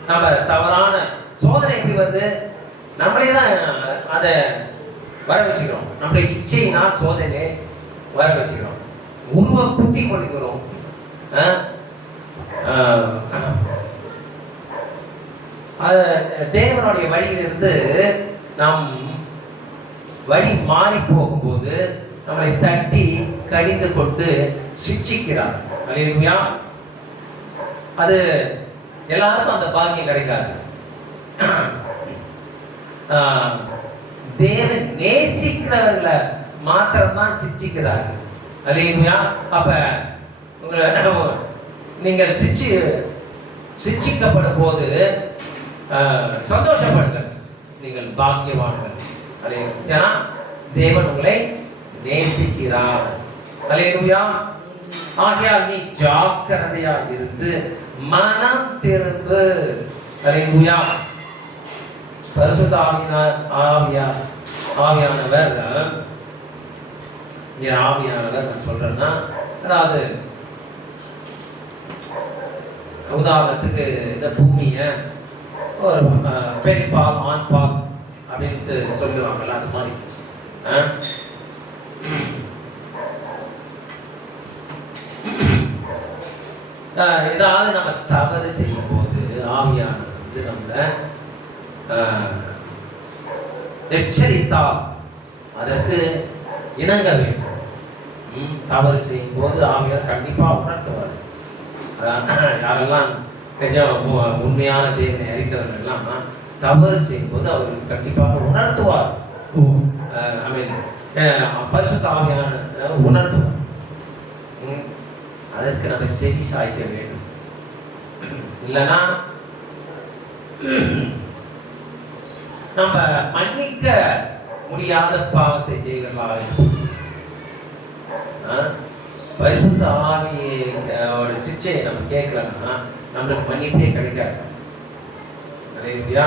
நம்ம தவறான சோதனை எப்படி வருது? நம்மளே தான் அதை வர வச்சுக்கிறோம். நம்முடைய இச்சையினால் சோதனை வர வச்சுக்கிறோம். உருவ குத்தி கொள்கிறோம். தேவனுடைய வழியிலிருந்து நாம் வழி மாறி போகும்போது நம்மளை தட்டி கடிந்து கொண்டு சிட்சிக்கிறார். அல்லேலூயா. அது எல்லாருக்கும் அந்த பாக்கியம் கிடைக்காது. தேவன் நேசிக்கிறவர்களை மாத்திரம்தான் சிட்சிக்கிறார்கள். அல்லேலூயா. அப்ப நீங்கள் சிட்சிக்கப்படும் போது சந்தோஷப்படுங்கள். நீங்கள் பாக்கியவான்கள். ஏன்னா தேவன் உங்களை நேசிக்கிறார். அல்லேலூயா. ஆகையால் நீ ஜாக்கிரதையா இருந்து மனம் திரும்பு. அல்லேலூயா. பரிசுத்த ஆவியானவர் நான் சொல்றேன்னா, அதாவது உதாரணத்துக்கு இந்த பூமிய ஒரு பெண் பால் ஆண் பால் அப்படின்ட்டு சொல்லுவாங்கல்ல, அது மாதிரி ஏதாவது நம்ம தவறு செய்யும் போது ஆவியானது நம்மளை எச்சரித்தால் அதற்கு இணங்க வேண்டும். தவறு செய்யும் போது ஆவியார் கண்டிப்பா உணர்த்துவார். யாரெல்லாம் உண்மையான தேவனை அறிந்தவர்கள் எல்லாம் தவறு செய்யும் போது அவருக்கு கண்டிப்பாக உணர்த்துவார். பரிசுத்த ஆவியான உணர்த்துவார். அதற்கு நம்ம செவி சாய்க்க வேண்டும். இல்லைன்னா நம்ம மன்னிக்க முடியாத பாவத்தை செய்கிறவர்களாக பரிசுத்த ஆவியோட சிக்ஷையை நம்ம கேட்கலன்னா நம்மளுக்கு மன்னிப்பே கிடைக்காது. ஹல்லேலூயா.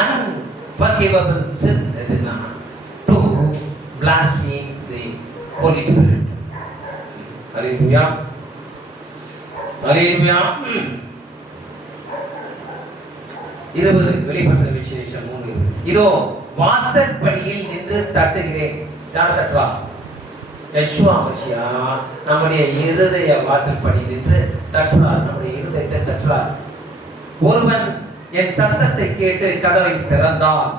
unforgivable sin எதுனா to blaspheme the Holy Spirit. ஹல்லேலூயா. ஹல்லேலூயா. 20 வெளிப்பட்ட விசேஷம் 3. இதோ வாசற்படியில் நின்று தட்டுகிறேன். யார் தட்டுவா? யெஷுவா மசியா நம்முடைய இருதய வாசற்படி நின்று தட்டுறார். நம்முடைய இருதயத்தை தட்டுறார். ஒருவன் என் சத்தத்தை கேட்டு கதவை திறந்தால்,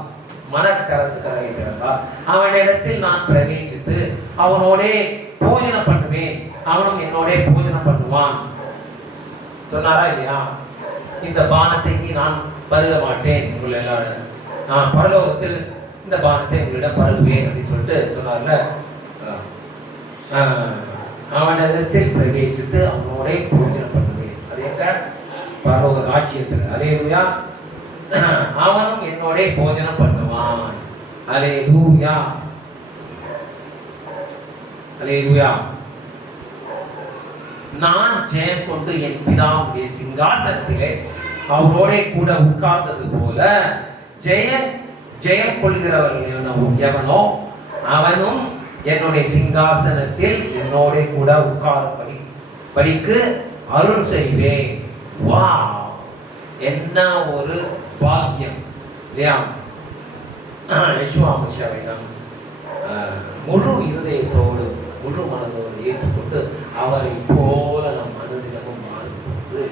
கதவை திறந்தால், அவனிடத்தில் நான் பிரவேசித்து அவனோடே போஜனம் பண்ணுவேன், அவனும் என்னோடே போஜனம் பண்ணுவான். சொன்னாரா இல்லையா? இந்த பானத்தை நான் பருக மாட்டேன், உங்களை எல்லாரும் நான் பரலோகத்தில் இந்த பானத்தை உங்களிடம் பருகுவேன் அப்படின்னு சொல்லிட்டு சொன்னார்ல. அவனிடத்தில் பிரவேசித்து அவனோட போஜனம் பண்ணுவேன். அது எங்க? பரலோக ராஜ்யத்தில். ஹல்லேலூயா. அவனும் என்னோட போஜனம் பண்ணுவான். ஹல்லேலூயா. ஹல்லேலூயா. நான் ஜெயம் கொண்டு என் பிதாவுடைய சிங்காசனத்திலே அவரோட கூட உட்கார்ந்தது போல ஜெயம் கொள்கிறவர்கள் எவனோ அவனும் என்னுடைய சிங்காசனத்தில் என்னோட கூட உட்காரும்படிக்கு அருள் செய்வேன். வா, என்ன ஒரு பாக்கியம் இல்லையா? யெஷுவா மசியாவை நாம் முழு இருதயத்தோடு முழு மனதோடு ஏற்றுக்கொண்டு அவரை போல நம் அனுதினமும் மாறும்போது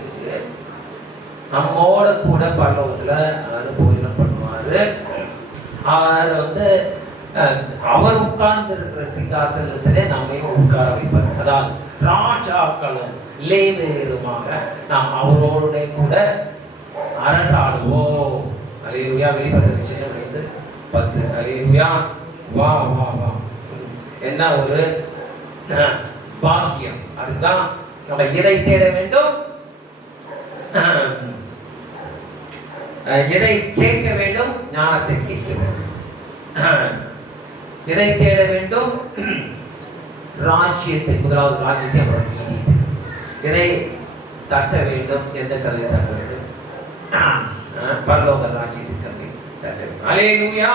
நம்மோட கூட பரலோகத்துல அனுபோஜனம் பண்ணுவாரு. அவர் அவர் உட்கார்ந்து இருக்கிற சிங்காசனத்திலே நம்மையும் உட்கார வைப்பார். அதாவது ராஜாக்களும் லேவியருமாக நாம் அவரோட கூட அரசாடுவோம். ஹல்லேலூயா. வெளிப்பட்ட விசேஷம் 5:10. ஹல்லேலூயா. வா வா வா, என்ன ஒரு பாக்கியம். அதுதான் நம்ம எதை தேட வேண்டும், எதை கேட்க வேண்டும், ஞானத்தை கேட்க வேண்டும். எதை தேட வேண்டும், ராஜ்யத்தை, முதலாவது ராஜ்யத்தை, அப்புறம் நீதி. எதை தட்ட வேண்டும், எந்த கதை தட்ட வேண்டும், பரலோக ராஜ்யத்தை கதை தட்ட வேண்டும். ஹல்லேலூயா.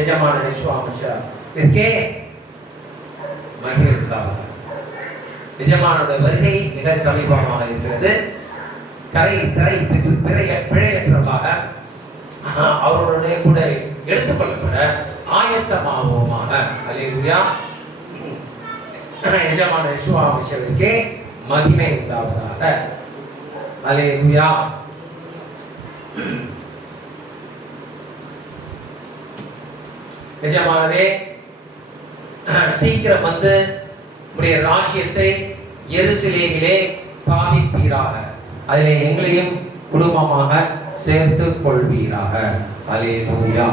எஜமான யெஷுவா மசியாவிற்கே மகிமை உண்டாவதாக. எஜமானுடைய வருகை மிக சமீபமாக இருக்கிறது. திரை பெற்று பிழையற்றவர்களாக அவர்களுடைய கூட எடுத்துக்கொள்ளப்பட ஆயத்தமாவோமாக. ஹல்லேலூயா. எஜமான யெஷுவா மசியாவிற்கே மகிமை உண்டாவதாக. ஹல்லேலூயா. எஜமானரே, சீக்கிரம் வந்து உடைய ராஜ்யத்தை எருசலேமிலே ஸ்தாபிப்பீராக, அதிலே எங்களையும் குடும்பமாக சேர்த்து கொள்வீராக. ஹல்லேலூயா.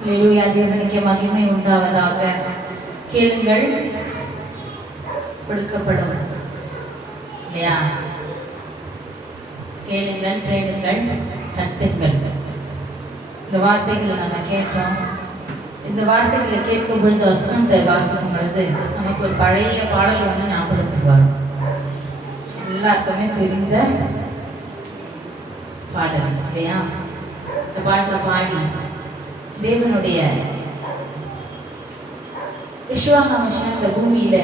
ஹல்லேலூயா. தேவனுக்கு மகிமை உண்டாவதாக. கேளுங்கள், கொடுக்கப்படும். இல்லையா? கேளுங்கள், தேடுங்கள், தட்டுங்கள். இந்த வார்த்தைகளை நம்ம கேட்கிறோம். இந்த வார்த்தைகளை கேட்கும் பொழுது, வசனத்தை வாசிக்கும் பொழுது நமக்கு ஒரு பழைய பாடல் ஒன்று ஞாபகத்துக்கு வரும். எல்லாருக்குமே தெரிந்த பாடல் இல்லையா? இந்த பாட்டை பாடி தேவனுடைய யெஷுவா மசியா இந்த பூமியில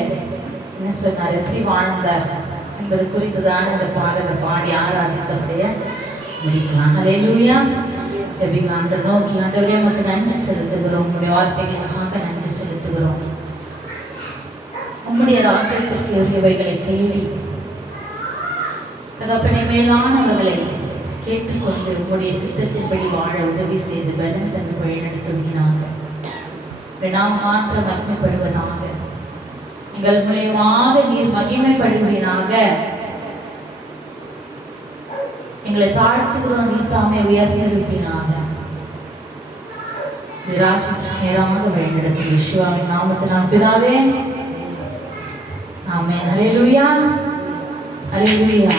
என்ன சொன்னார், எப்படி வாழ்ந்தார் என்பது குறித்துதான் இந்த பாடலை பாடி ஆராதித்தபடியே முடிக்கலாம். ஹல்லேலூயா. ஜெபிக்கலாம். ஆண்டவரை நோக்கி, ஆண்டவரே உமக்கு நன்றி செலுத்துகிறோம், உங்களுடைய வார்த்தைகளுக்காக நன்றி செலுத்துகிறோம். உங்களுடைய ராஜ்யத்திற்கு உரியவைகளை தேடி தகப்பனே மேலானவர்களை கேட்டுக்கொண்டு உங்களுடைய சித்தத்தின்படி வாழ உதவி செய்து பலன் தந்து வழிநடத்துவீராக. நாம் மாத்திரம் மகிமைப்படுவதாக. எங்கள் மூலமாக நீர் மகிமைப்படுவீராக. எங்களை தாழ்த்துகிறோம், நீ தாமே உயர்த்திருப்பீராக. ராஜ்யத்திற்கு நேராக வழிநடத்தும் யெஷுவாவின் நாமத்தினால் பிதாவே, ஆமென். ஹல்லேலூயா. ஹல்லேலூயா.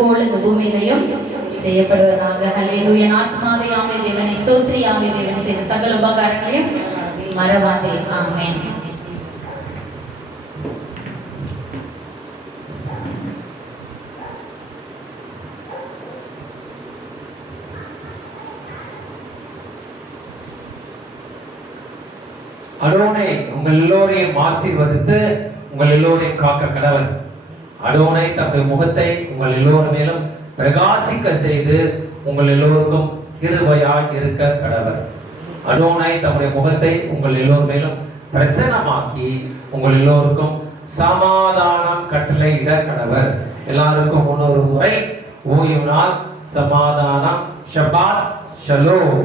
போல இந்த பூமியிலையும் செய்யப்படுவதாக. ஹல்லேலூயா. ஆத்மாவே ஆமே தேவனை ஸ்தோத்திரி, ஆமே தேவன் செய்த சகல உபகாரங்களையும் மறவாதே. ஆமென். அடோனை உங்கள் எல்லோரையும் ஆசீர்வதித்து உங்கள் எல்லோரையும் காக்க கடவர். அடோனை தம்முடைய முகத்தை உங்கள் எல்லோர் மேலும் பிரகாசிக்க செய்து உங்கள் எல்லோருக்கும் கிருபையாய் இருக்க கடவர். அடோனை தம்முடைய முகத்தை உங்கள் எல்லோர் மேலும் பிரசன்னமாக்கி உங்கள் எல்லோருக்கும் சமாதானம் கட்டளை இட கடவர். எல்லாருக்கும் முன்னொரு முறை ஓய்வு நாள் சமாதானம், ஷபாத் ஷலோம்.